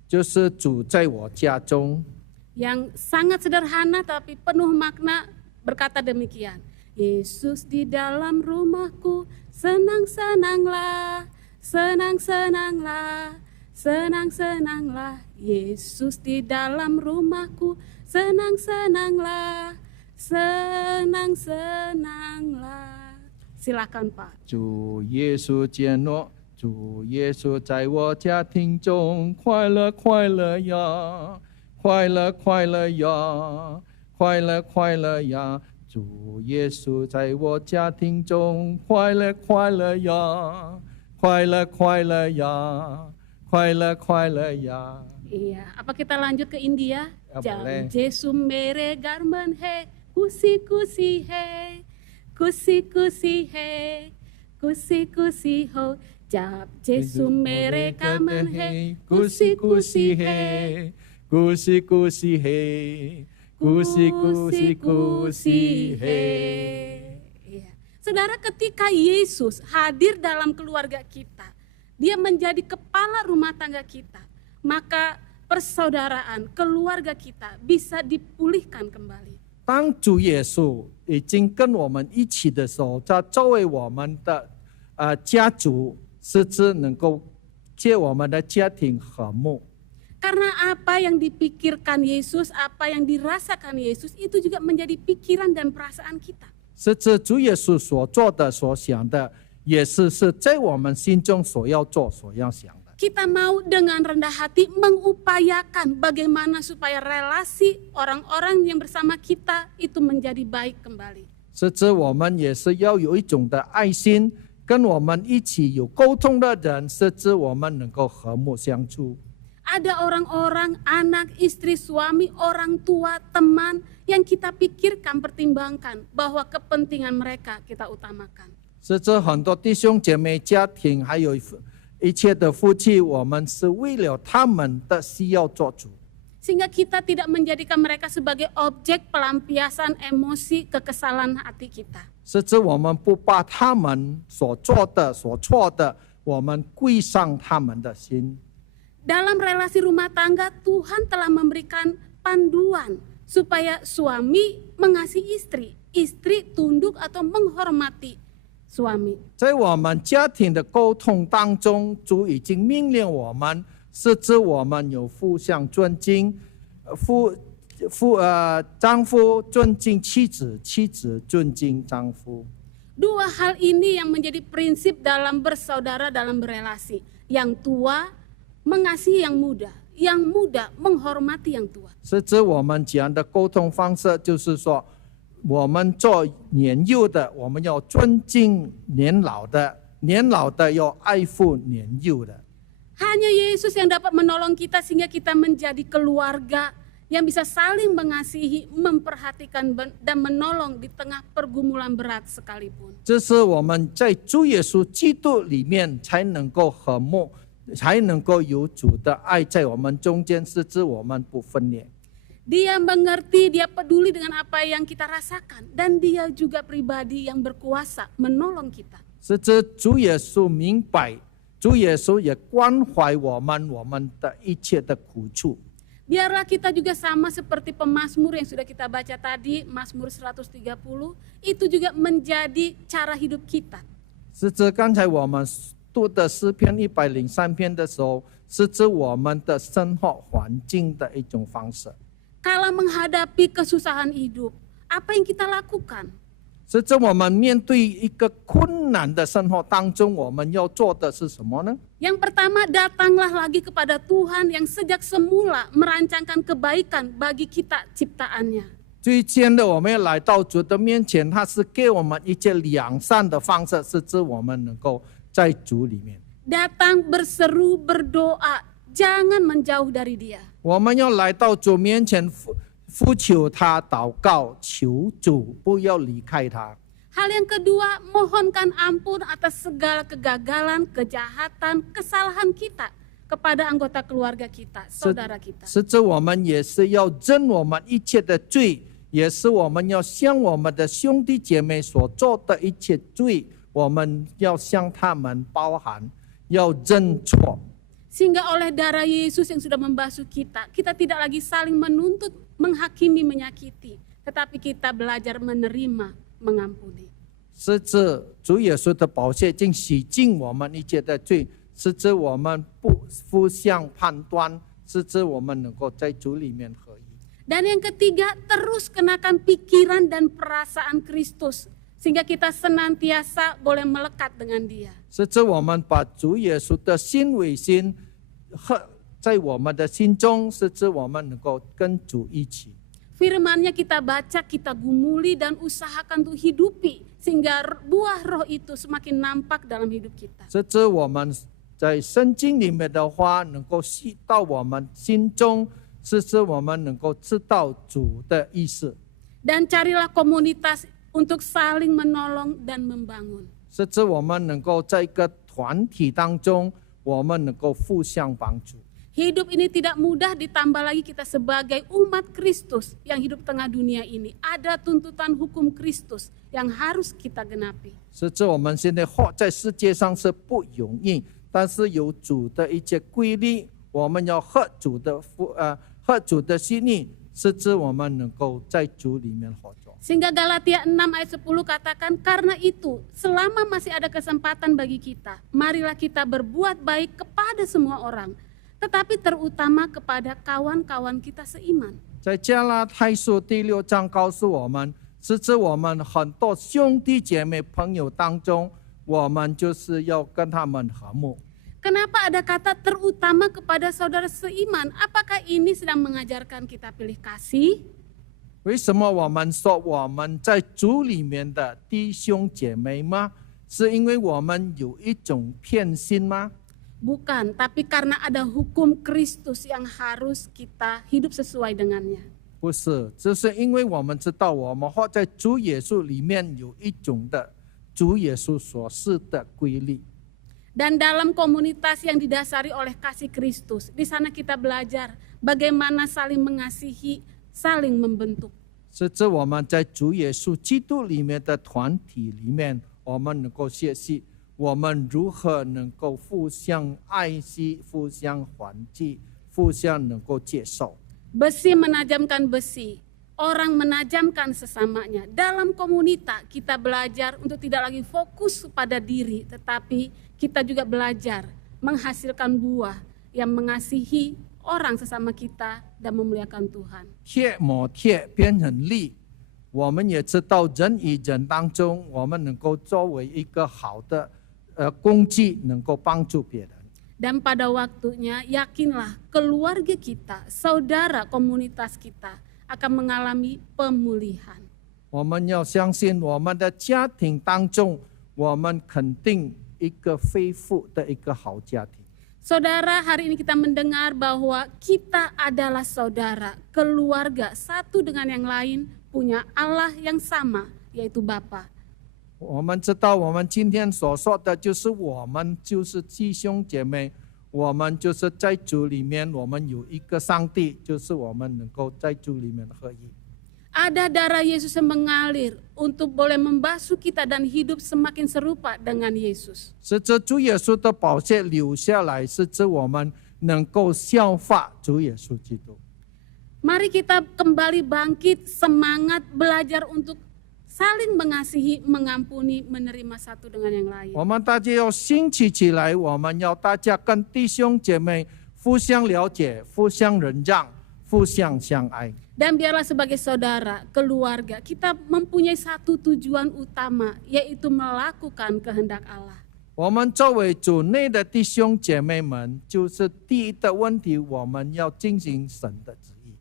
就是主在我家中。 Yang sangat sederhana tapi penuh makna berkata demikian. Yesus di dalam rumahku, senang-senanglah, senang-senanglah, senang-senanglah. Yesus di dalam rumahku, senang-senanglah, senang-senanglah. Silakan Pak. 主耶稣见我，主耶稣在我家庭中，快乐快乐呀。 快乐快乐呀，快乐快乐呀！主耶稣在我家庭中，快乐快乐呀，快乐快乐呀，快乐快乐呀。 Iya, apa kita lanjut ke India? Ya, boleh. Jesu mere garmen he, kusi kusi he, kusi kusi he, kusi kusi ho. Jab Jesu mere garmen he, kusi kusi he. Kusi kusi he, kusi kusi kusi he. Saudara, ketika Yesus hadir dalam keluarga kita, dia menjadi kepala rumah tangga kita, maka persaudaraan keluarga kita bisa dipulihkan kembali. 当主耶稣已经跟我们一起的时候，他作为我们的家族，甚至能够借我们的家庭和睦。 Karena apa yang dipikirkan Yesus, apa yang dirasakan Yesus, itu juga menjadi pikiran dan perasaan kita. 甚至主耶稣所做的、所想的，也是在我们心中所要做、所要想的。 Kita mau dengan rendah hati mengupayakan bagaimana supaya relasi orang-orang yang bersama kita itu menjadi baik kembali. 甚至我们也是要有一种的爱心，跟我们一起有沟通的人，甚至我们能够和睦相处。 Ada orang-orang, anak, istri, suami, orang tua, teman yang kita pikirkan, pertimbangkan bahwa kepentingan mereka kita utamakan. 甚至很多弟兄姐妹、家庭，还有一切的夫妻，我们是为了他们的需要做主。 Sehingga kita tidak menjadikan mereka sebagai objek pelampiasan emosi kekesalan hati kita. 甚至我们不把他们所做的、所错的，我们归上他们的心。 Dalam relasi rumah tangga, Tuhan telah memberikan panduan supaya suami mengasihi istri, istri tunduk atau menghormati suami. 在我们家庭的沟通当中，主已经命令我们，是指我们有互相尊敬，丈夫尊敬妻子，妻子尊敬丈夫。 Dua hal ini yang menjadi prinsip dalam bersaudara dalam berelasi. Yang tua mengasihi yang muda menghormati yang tua. 是指我们讲的沟通方式，就是说，我们做年幼的，我们要尊敬年老的，年老的要爱护年幼的。 Hanya Yesus yang dapat menolong kita sehingga kita menjadi keluarga yang bisa saling mengasihi, memperhatikan dan menolong di tengah pergumulan berat sekalipun. 这是我们在主耶稣基督里面才能够和睦，才能够有主的爱在我们中间，是指我们不分裂。 Dia mengerti, dia peduli dengan apa yang kita rasakan, dan dia juga pribadi yang berkuasa menolong kita. 是指主耶稣明白，主耶稣也关怀我们的一切的苦处。 Biarlah kita juga sama seperti pemazmur yang sudah kita baca tadi, Mazmur 130, itu juga menjadi cara hidup kita. 是指刚才我们读的诗篇103篇的时候，是指我们的生活环境的一种方式。 Kalau menghadapi kesusahan hidup, apa yang kita lakukan? 是指我们面对一个困难的生活当中，我们要做的是什么呢？ Yang pertama, datanglah lagi kepada Tuhan yang sejak semula merancangkan kebaikan bagi kita ciptaannya. 最先的，我们要来到主的面前，他是给我们一切良善的方式，是指我们能够在主里面。 Datang berseru, berdoa, jangan menjauh dari Dia. 我们要来到主面前呼求他，祷告，求主不要离开他。 Hal yang kedua, mohonkan ampun atas segala kegagalan, kejahatan, kesalahan kita kepada anggota keluarga kita, saudara kita. 是指我们也是要认我们一切的罪，也是我们要向我们的兄弟姐妹所做的一切罪，我们要向他们包含，要认错。 Sehingga oleh darah Yesus yang sudah membasuh kita, kita tidak lagi saling menuntut, menghakimi, menyakiti, tetapi kita belajar menerima, mengampuni. 是指主耶稣的宝血已经洗净我们一切的罪，是指我们不互相判断，是指我们能够在主里面合一。 Dan yang ketiga, terus kenakan pikiran dan perasaan Kristus, sehingga kita senantiasa boleh melekat dengan Dia. 是指我们把主耶稣的心为心在我们的心中，是指我们能够跟主一起。 Firman-Nya kita baca, kita gumuli dan usahakan untuk hidupi, sehingga buah roh itu semakin nampak dalam hidup kita. 是指我们在圣经里面的话，能够吸到我们心中，是指我们能够知道主的意思。 Dan carilah komunitas untuk saling menolong dan membangun. 是指我们能够在一个团体当中，我们能够互相帮助。Hidup ini tidak mudah, ditambah lagi kita sebagai umat Kristus yang hidup tengah dunia ini. Ada tuntutan hukum Kristus yang harus kita genapi. 甚至我们现在活在世界上是不容易，但是有主的一切规律，我们要合主的心意，甚至我们能够在主里面活着。 Sehingga Galatia 6 ayat 10 katakan, karena itu selama masih ada kesempatan bagi kita, marilah kita berbuat baik kepada semua orang, tetapi terutama kepada kawan-kawan kita seiman. 在加拉太书第6章告诉我们，是指我们很多兄弟姐妹朋友当中，我们就是要跟他们和睦。 Kenapa ada kata terutama kepada saudara seiman? Apakah ini sedang mengajarkan kita pilih kasih? 为什么我们说我们在主里面的弟兄姐妹吗？是因为我们有一种偏心吗？ Bukan, tapi karena ada hukum Kristus yang harus kita hidup sesuai dengannya. 不是，这是因为我们知道我们活在主耶稣里面有一种的主耶稣所示的规律。 Dan dalam komunitas yang didasari oleh kasih Kristus, di sana kita belajar bagaimana saling mengasihi, saling membentuk. 是指我们在主耶稣基督里面的团体里面，我们能够学习我们如何能够互相爱惜、互相还击、互相能够接受。 Besi menajamkan besi, orang menajamkan sesamanya. Dalam komunitas kita belajar untuk tidak lagi fokus pada diri, tetapi kita juga belajar menghasilkan buah yang mengasihi orang sesama kita dan memuliakan Tuhan. 铁磨铁变成利，我们也知道人与人当中，我们能够作为一个好的工具，能够帮助别人。 Dan pada waktunya yakinlah keluarga kita, saudara komunitas kita akan mengalami pemulihan. 我们要相信我们的家庭当中，我们肯定一个恢复的一个好家庭。 Saudara, hari ini kita mendengar bahwa kita adalah saudara, keluarga, satu dengan yang lain, punya Allah yang sama, yaitu Bapa. 我们知道，我们今天所说的就是我们就是弟兄姐妹，我们就是在主里面，我们有一个上帝，就是我们能够在主里面合一。 Ada darah Yesus yang mengalir untuk boleh membasuh kita dan hidup semakin serupa dengan Yesus. 是指主耶稣的宝血流下来，是指我们能够效法主耶稣基督。 Mari kita kembali bangkit, semangat belajar untuk saling mengasihi, mengampuni, menerima satu dengan yang lain. 我们大家要兴起起来，我们要大家跟弟兄姐妹互相了解、互相忍让、互相相爱。 Dan biarlah sebagai saudara, keluarga, kita mempunyai satu tujuan utama, yaitu melakukan kehendak Allah. 我们作为主内的弟兄姐妹们，就是第一的问题，我们要进行神的旨意。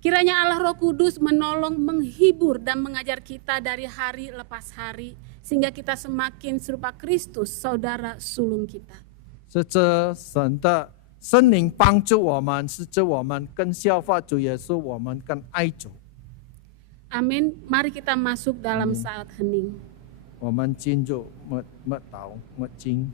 Kiranya Allah Roh Kudus menolong, menghibur dan mengajar kita dari hari lepas hari, sehingga kita semakin serupa Kristus, saudara sulung kita. 是这神的圣灵帮助我们，是指我们更效法主耶稣，我们更爱主。 Amin. Mari kita masuk dalam saat hening. 我们进入默祷默经。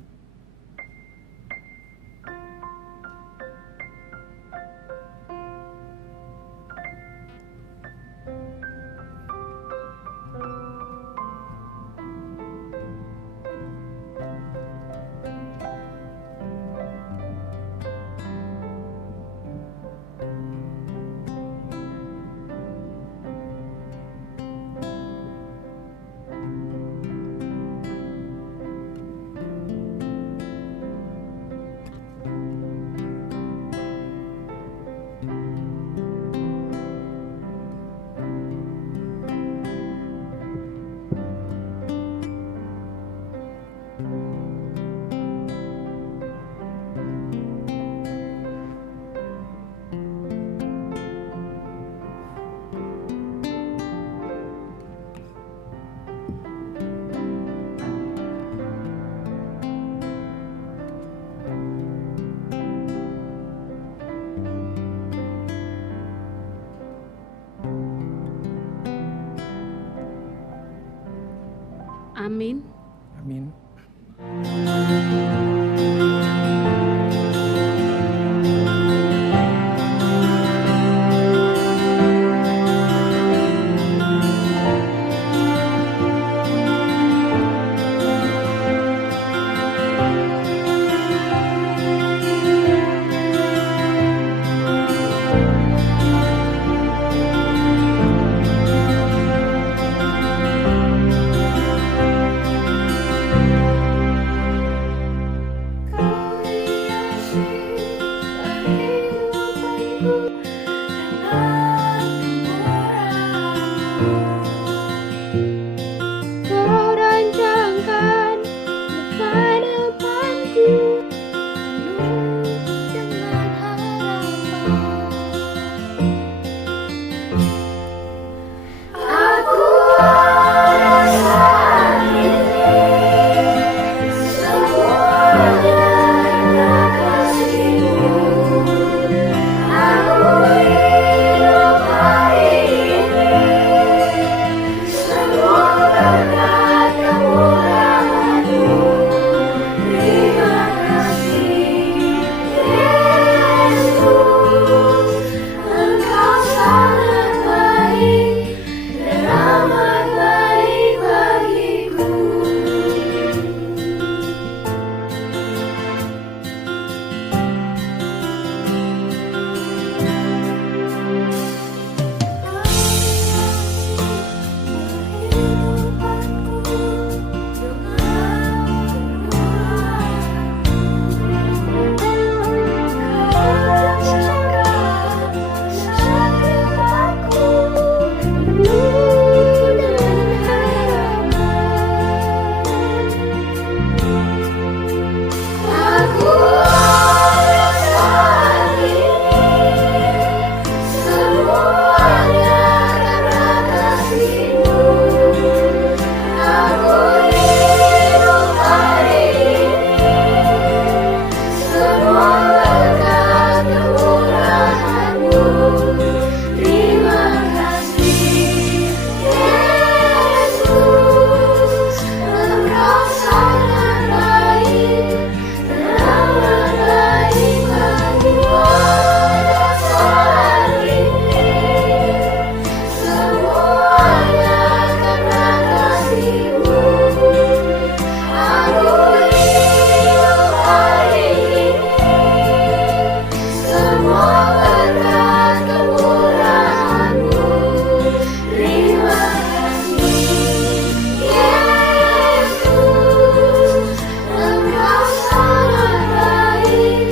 Amin. Amin. Kau rancangkan masa depanku penuh dengan harapan. Aku rasa ini semuanya karena kasih-Mu. Aku hidup hari ini semua berkat kemurahan-Mu. Terima kasih Yesus, Engkau sangat baik dan amat baik bagiku. Aku rasa ini semuanya karena kasih-Mu. Aku hidup hari ini semua berkat kemurahan-Mu. Terima kasih Yesus, Engkau sangat baik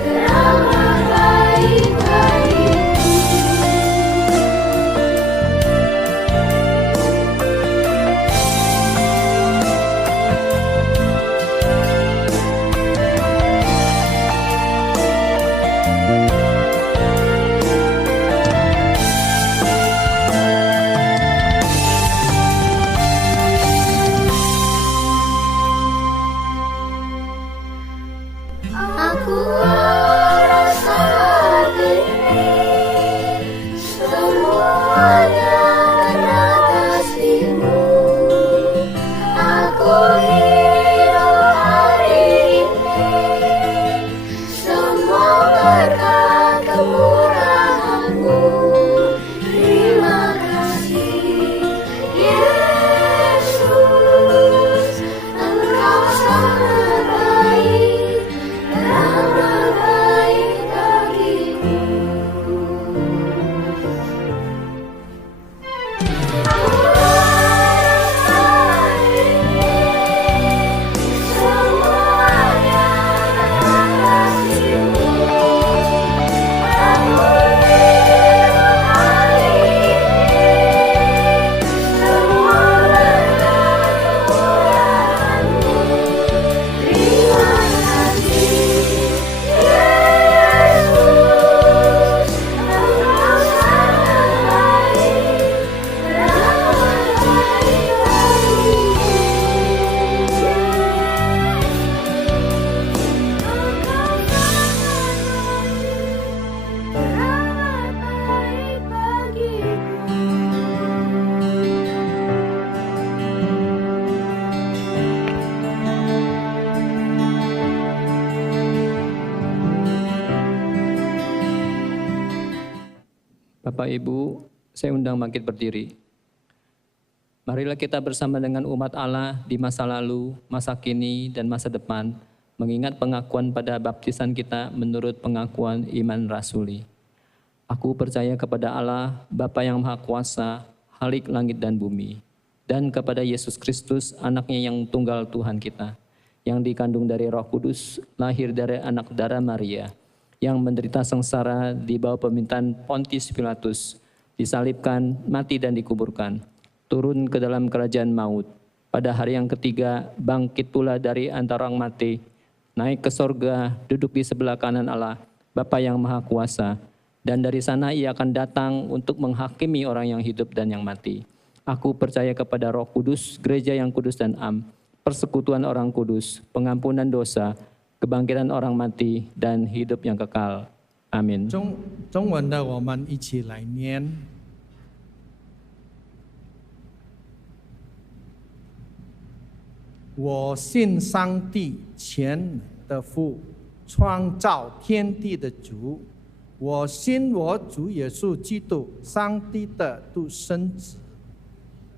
dan amat baik bagiku. Saat ini semuanya karena kasih-Mu. Aku hidup hari ini semua berkat kemurahan-Mu. Terima kasih Yesus, Engkau sangat baik dan amat baik bagiku. Aku rasa ini semuanya karena kasih-Mu. Aku hidup hari ini semua berkat kemurahan-Mu. Terima kasih Yesus, Engkau sangat baik dan amat baik bagiku. Aku rasa ini semuanya karena kasih-Mu. Aku hidup hari ini semua berkat kemurahan-Mu. Terima kasih Yesus, Engkau sangat baik dan amat baik bagiku. Engkau sangat baik dan amat baik bagiku. Bapak Ibu, saya undang bangkit berdiri. Marilah kita bersama dengan umat Allah di masa lalu, masa kini, dan masa depan, mengingat pengakuan pada baptisan kita menurut pengakuan iman rasuli. Aku percaya kepada Allah, Bapa yang Maha Kuasa, Khalik langit dan bumi, dan kepada Yesus Kristus, anaknya yang tunggal Tuhan kita, yang dikandung dari Roh Kudus, lahir dari anak darah Maria, yang menderita sengsara di bawah pemerintahan Pontius Pilatus, disalibkan, mati dan dikuburkan, turun ke dalam kerajaan maut. Pada hari yang ketiga, bangkit pula dari antara orang mati, naik ke sorga, duduk di sebelah kanan Allah, Bapa yang Maha Kuasa. Dan dari sana ia akan datang untuk menghakimi orang yang hidup dan yang mati. Aku percaya kepada Roh Kudus, gereja yang kudus dan am, persekutuan orang kudus, pengampunan dosa, kebangkitan orang mati, dan hidup yang kekal. Amin. 中文的我们一起来念。我信上帝全能的父，创造天地的主。我信我主耶稣基督，上帝的独生子，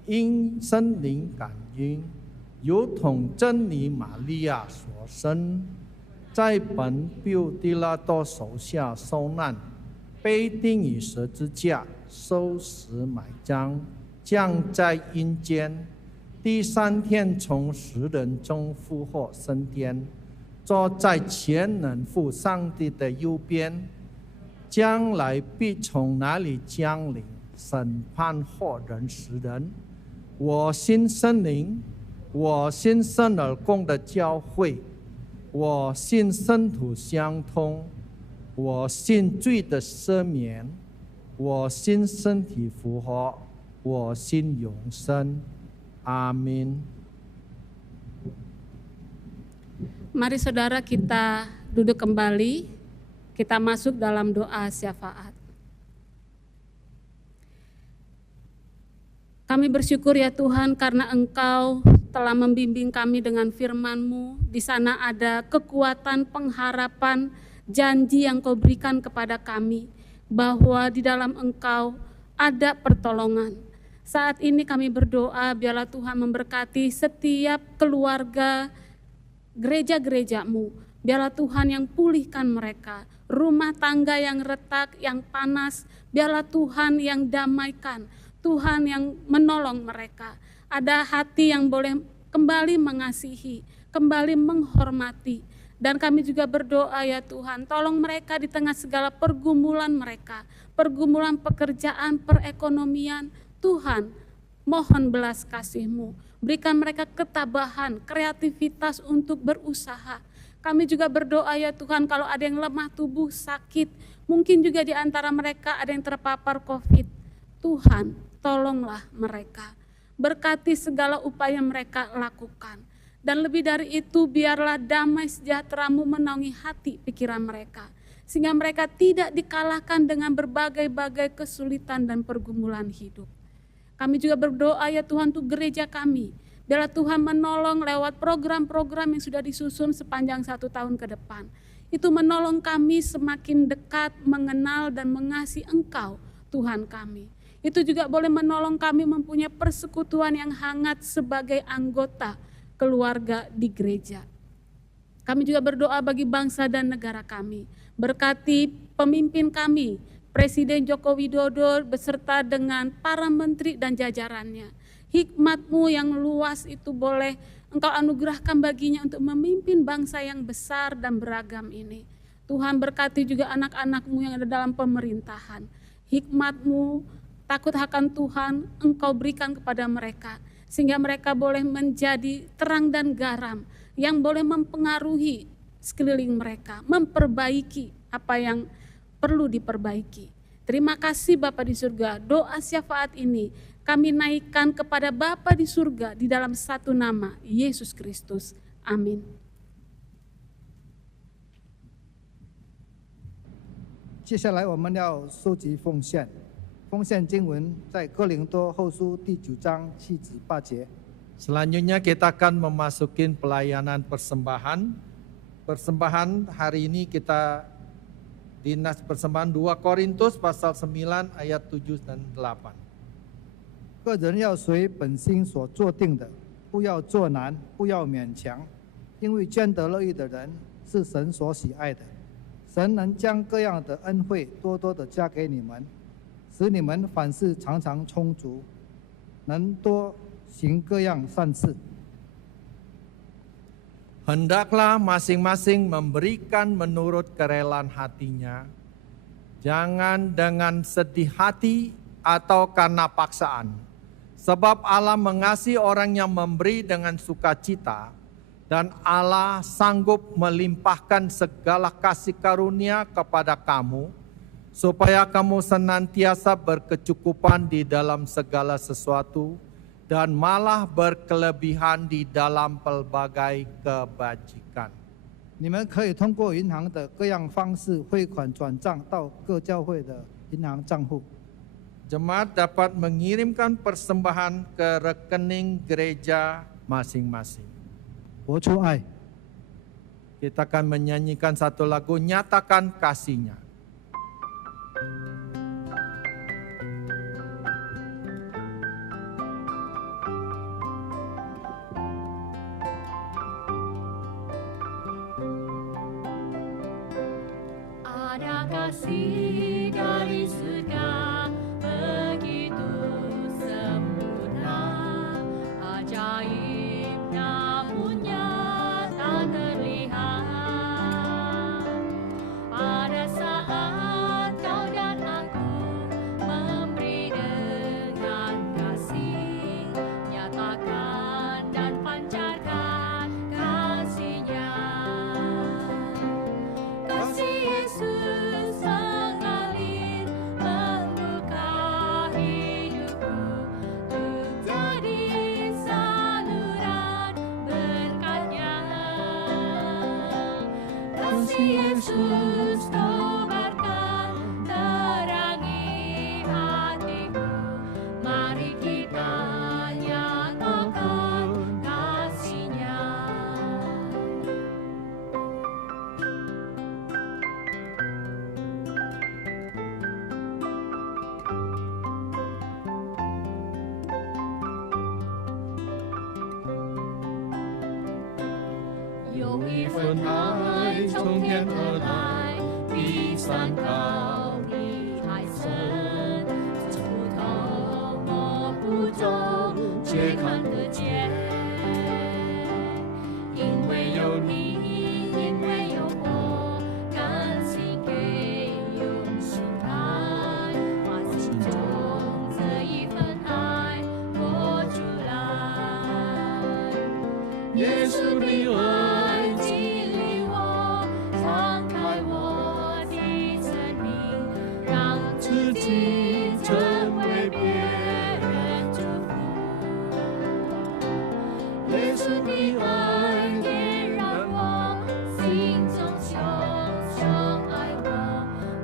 因圣灵感孕，由同真理玛利亚所生，在本丢地拉多手下受难，被钉于十字架，受死埋葬，降在阴间。第三天从死人中复活升天，坐在全能父上帝的右边，将来必从那里降临审判活人死人。我信圣灵，我信圣而共的教会，我信圣徒相通，我信罪的赦免，我信身体复活，我信永生。Amin. Mari saudara kita duduk kembali, kita masuk dalam doa syafaat. Kami bersyukur ya Tuhan karena Engkau telah membimbing kami dengan firman-Mu. Di sana ada kekuatan, pengharapan, janji yang Kau berikan kepada kami, bahwa di dalam Engkau ada pertolongan. Saat ini kami berdoa biarlah Tuhan memberkati setiap keluarga gereja-gereja-Mu. Biarlah Tuhan yang pulihkan mereka, rumah tangga yang retak, yang panas, biarlah Tuhan yang damaikan, Tuhan yang menolong mereka. Ada hati yang boleh kembali mengasihi, kembali menghormati. Dan kami juga berdoa ya Tuhan, tolong mereka di tengah segala pergumulan mereka, pergumulan pekerjaan, perekonomian. Tuhan, mohon belas kasih-Mu, berikan mereka ketabahan, kreativitas untuk berusaha. Kami juga berdoa ya Tuhan, kalau ada yang lemah tubuh, sakit, mungkin juga di antara mereka ada yang terpapar COVID. Tuhan, tolonglah mereka, berkati segala upaya mereka lakukan. Dan lebih dari itu, biarlah damai sejahtera-Mu menaungi hati pikiran mereka, sehingga mereka tidak dikalahkan dengan berbagai-bagai kesulitan dan pergumulan hidup. Kami juga berdoa ya Tuhan untuk gereja kami. Biarlah Tuhan menolong lewat program-program yang sudah disusun sepanjang 1 tahun ke depan. Itu menolong kami semakin dekat mengenal dan mengasihi Engkau, Tuhan kami. Itu juga boleh menolong kami mempunyai persekutuan yang hangat sebagai anggota keluarga di gereja. Kami juga berdoa bagi bangsa dan negara kami. Berkati pemimpin kami, Presiden Joko Widodo beserta dengan para menteri dan jajarannya. Hikmat-Mu yang luas itu boleh Engkau anugerahkan baginya untuk memimpin bangsa yang besar dan beragam ini. Tuhan berkati juga anak-anak-Mu yang ada dalam pemerintahan. Hikmat-Mu, takut akan Tuhan, Engkau berikan kepada mereka, sehingga mereka boleh menjadi terang dan garam yang boleh mempengaruhi sekeliling mereka, memperbaiki apa yang perlu diperbaiki. Terima kasih Bapa di surga, doa syafaat ini kami naikkan kepada Bapa di surga di dalam satu nama, Yesus Kristus. Amin. 接下来我们要收集奉献，奉献经文在哥林多后书第9章7至8节。 Selanjutnya kita akan memasukin pelayanan persembahan. Persembahan hari ini kita dinas persembahan 2 Korintus pasal 9 ayat 7 dan 8. 个人要随本心所做定的，不要做难，不要勉强，因为捐得乐意的人是神所喜爱的。神能将各样的恩惠多多的加给你们，使你们凡事常常充足，能多行各样善事。 Hendaklah masing-masing memberikan menurut kerelaan hatinya, jangan dengan sedih hati atau karena paksaan. Sebab Allah mengasihi orang yang memberi dengan sukacita, dan Allah sanggup melimpahkan segala kasih karunia kepada kamu, supaya kamu senantiasa berkecukupan di dalam segala sesuatu, dan malah berkelebihan di dalam pelbagai kebajikan. 你们可以通过银行的各样方式汇款转账到各教会的银行账户。 Jemaat dapat mengirimkan persembahan ke rekening gereja masing-masing. 活出爱。 Kita akan menyanyikan satu lagu, Nyatakan Kasih-Nya. Ada kasih dari surga begitu sempurna, ajaib namunnya tak terlihat. Pada saat kau dan aku memberi dengan kasih, nyatakan dan pancarkan kasih-Nya. Kasih Yesus mengalir membuka hidupku untuk jadi saluran berkat-Nya. Kasih Yesus kobarkan terangi hatiku, mari kita nyatakan kasih-Nya.有一份爱从天而来，比山高，比海深，触透模糊中却看得见。因为有你，因为有我，甘心给用心爱，把心中这一份爱活出来。耶稣的爱激励我，敞开我的生命，让自己成为别人祝福。耶稣的爱点燃我心中熊熊爱我，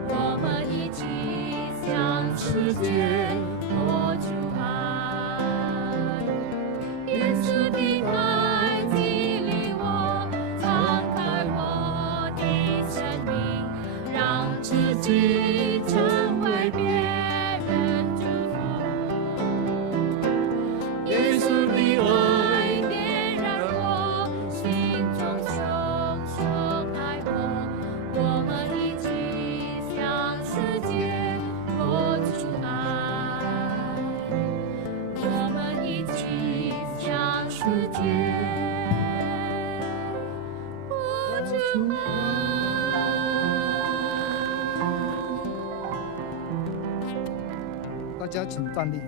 我们一起向世界活出爱。耶稣的爱激励我，敞开我的生命，让自己成为别人祝福。耶稣的爱点燃我心中熊熊爱我，我们一起向世界活出爱，我们一起向世界活出爱。大家请站立。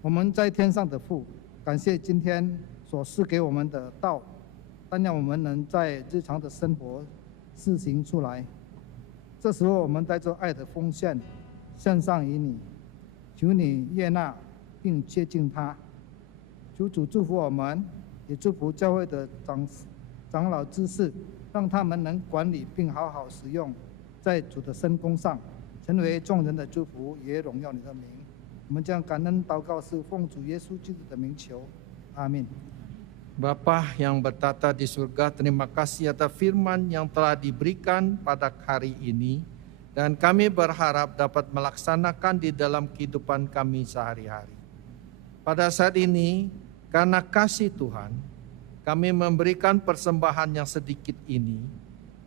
我们在天上的父，感谢今天所赐给我们的道，但让我们能在日常的生活施行出来。这时候，我们带着爱的奉献，献上于你，求你悦纳并接近他。求主祝福我们，也祝福教会的长老知识，让他们能管理并好好使用在主的圣工上，成为众人的祝福，也荣耀你的名。我们将感恩祷告是奉主耶稣基督的名求，阿门。 Bapa yang bertata di surga, terima kasih atas firman yang telah diberikan pada hari ini, dan kami berharap dapat melaksanakan di dalam kehidupan kami sehari-hari. Pada saat ini, karena kasih Tuhan, kami memberikan persembahan yang sedikit ini.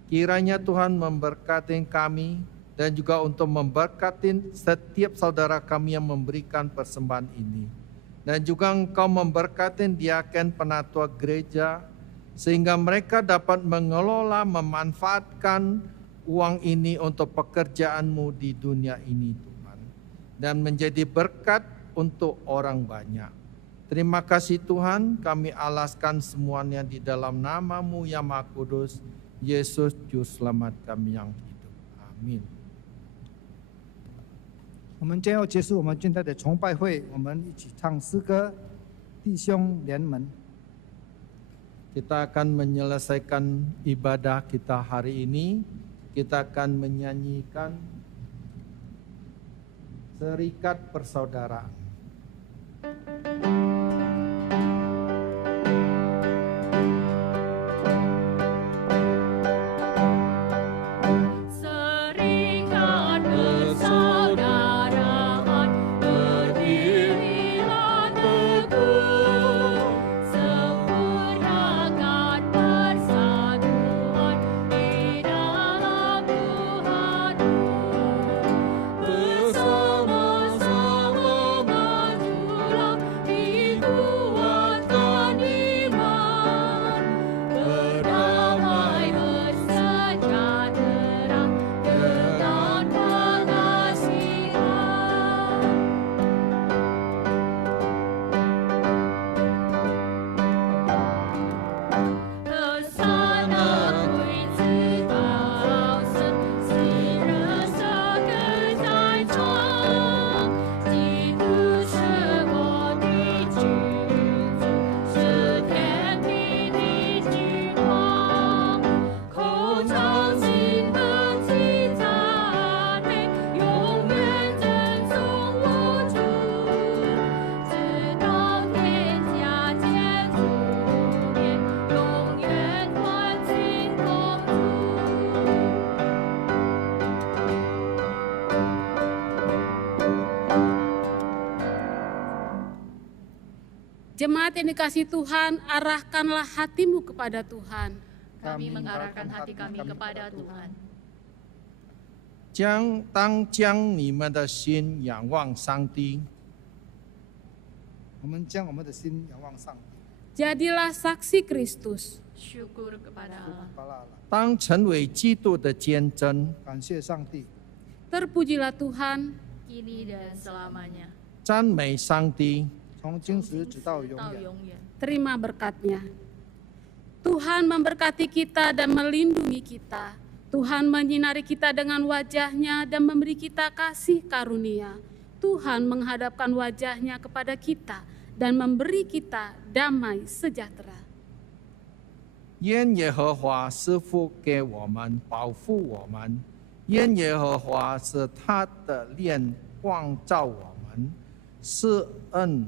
Kiranya Tuhan memberkati kami dan juga untuk memberkati setiap saudara kami yang memberikan persembahan ini. Dan juga Engkau memberkati diaken penatua gereja, sehingga mereka dapat mengelola, memanfaatkan uang ini untuk pekerjaan-Mu di dunia ini Tuhan. Dan menjadi berkat untuk orang banyak. Terima kasih Tuhan, kami alaskan semuanya di dalam nama-Mu yang Maha Kudus, Yesus Juru Selamat kami yang hidup. Amin. 我们将要结束我们今天的崇拜会，我们一起唱诗歌《弟兄联盟》。 Kita akan menyelesaikan ibadah kita hari ini. Kita akan menyanyikan Serikat Persaudaraan. Serikat persaudaraan berdirilah teguh, sempurnakan persatuan di dalam Tuhan. Bersama-sama majulah dikuatkan iman, berdamai bersejahtera dengan pengasihan. Kesana归自保身，昔日色根在床，基督是我的君主，是天地的君王，口唱心和气赞美，永远称颂我主，直到天下皆主面，永远欢庆共主。 Jemaat yang dikasihi Tuhan, arahkanlah hatimu kepada Tuhan. Kami mengarahkan hati kami kepada Tuhan. 将你们的心仰望上帝，我们将我们的心仰望上帝， Jadilah saksi Kristus. Syukur kepada Allah. 巴拉拉，当成为基督的见证，感谢上帝， Terpujilah Tuhan, Kini dan selamanya. 赞美上帝。 从今时直到永远。 到永远。 terima berkatnya. Tuhan memberkati kita dan melindungi kita. Tuhan menyinari kita dengan wajah-Nya dan memberi kita kasih karunia. Tuhan menghadapkan wajah-Nya kepada kita dan memberi kita damai sejahtera. 愿耶和华赐福给我们，保护我们。愿耶和华使他的脸光照我们，施恩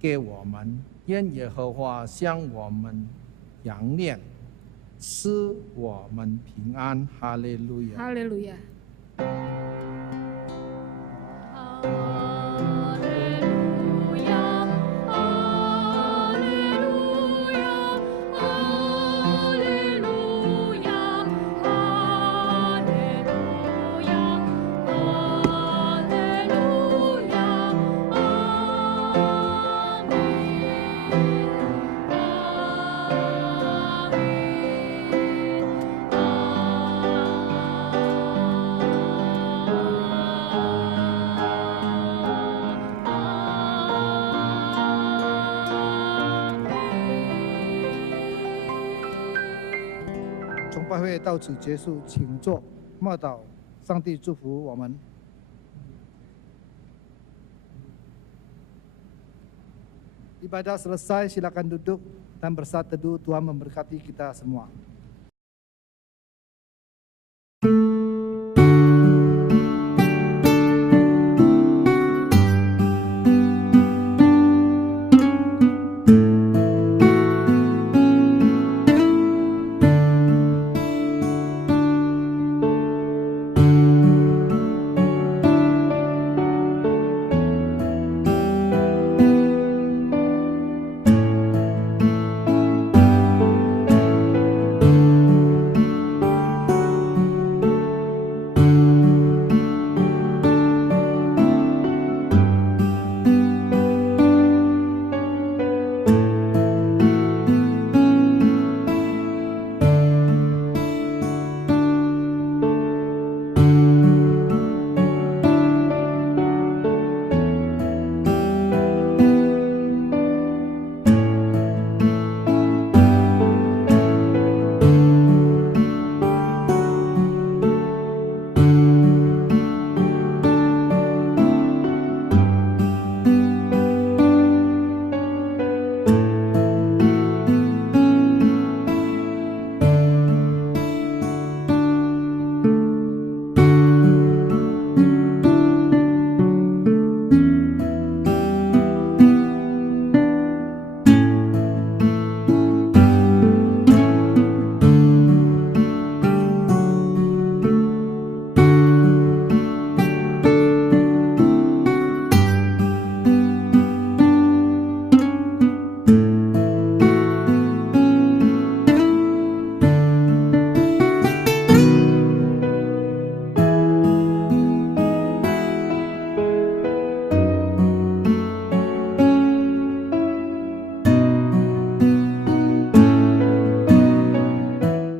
给我们。愿耶和华向我们扬脸，使我们平安。哈利路亚。 Haleluya. Haleluya, haleluya, haleluya, haleluya, haleluya, amin. 崇拜会到此结束，请坐，默祷，上帝祝福我们。Ibadah selesai, silakan duduk dan bersatu teduh. Tuhan memberkati kita semua.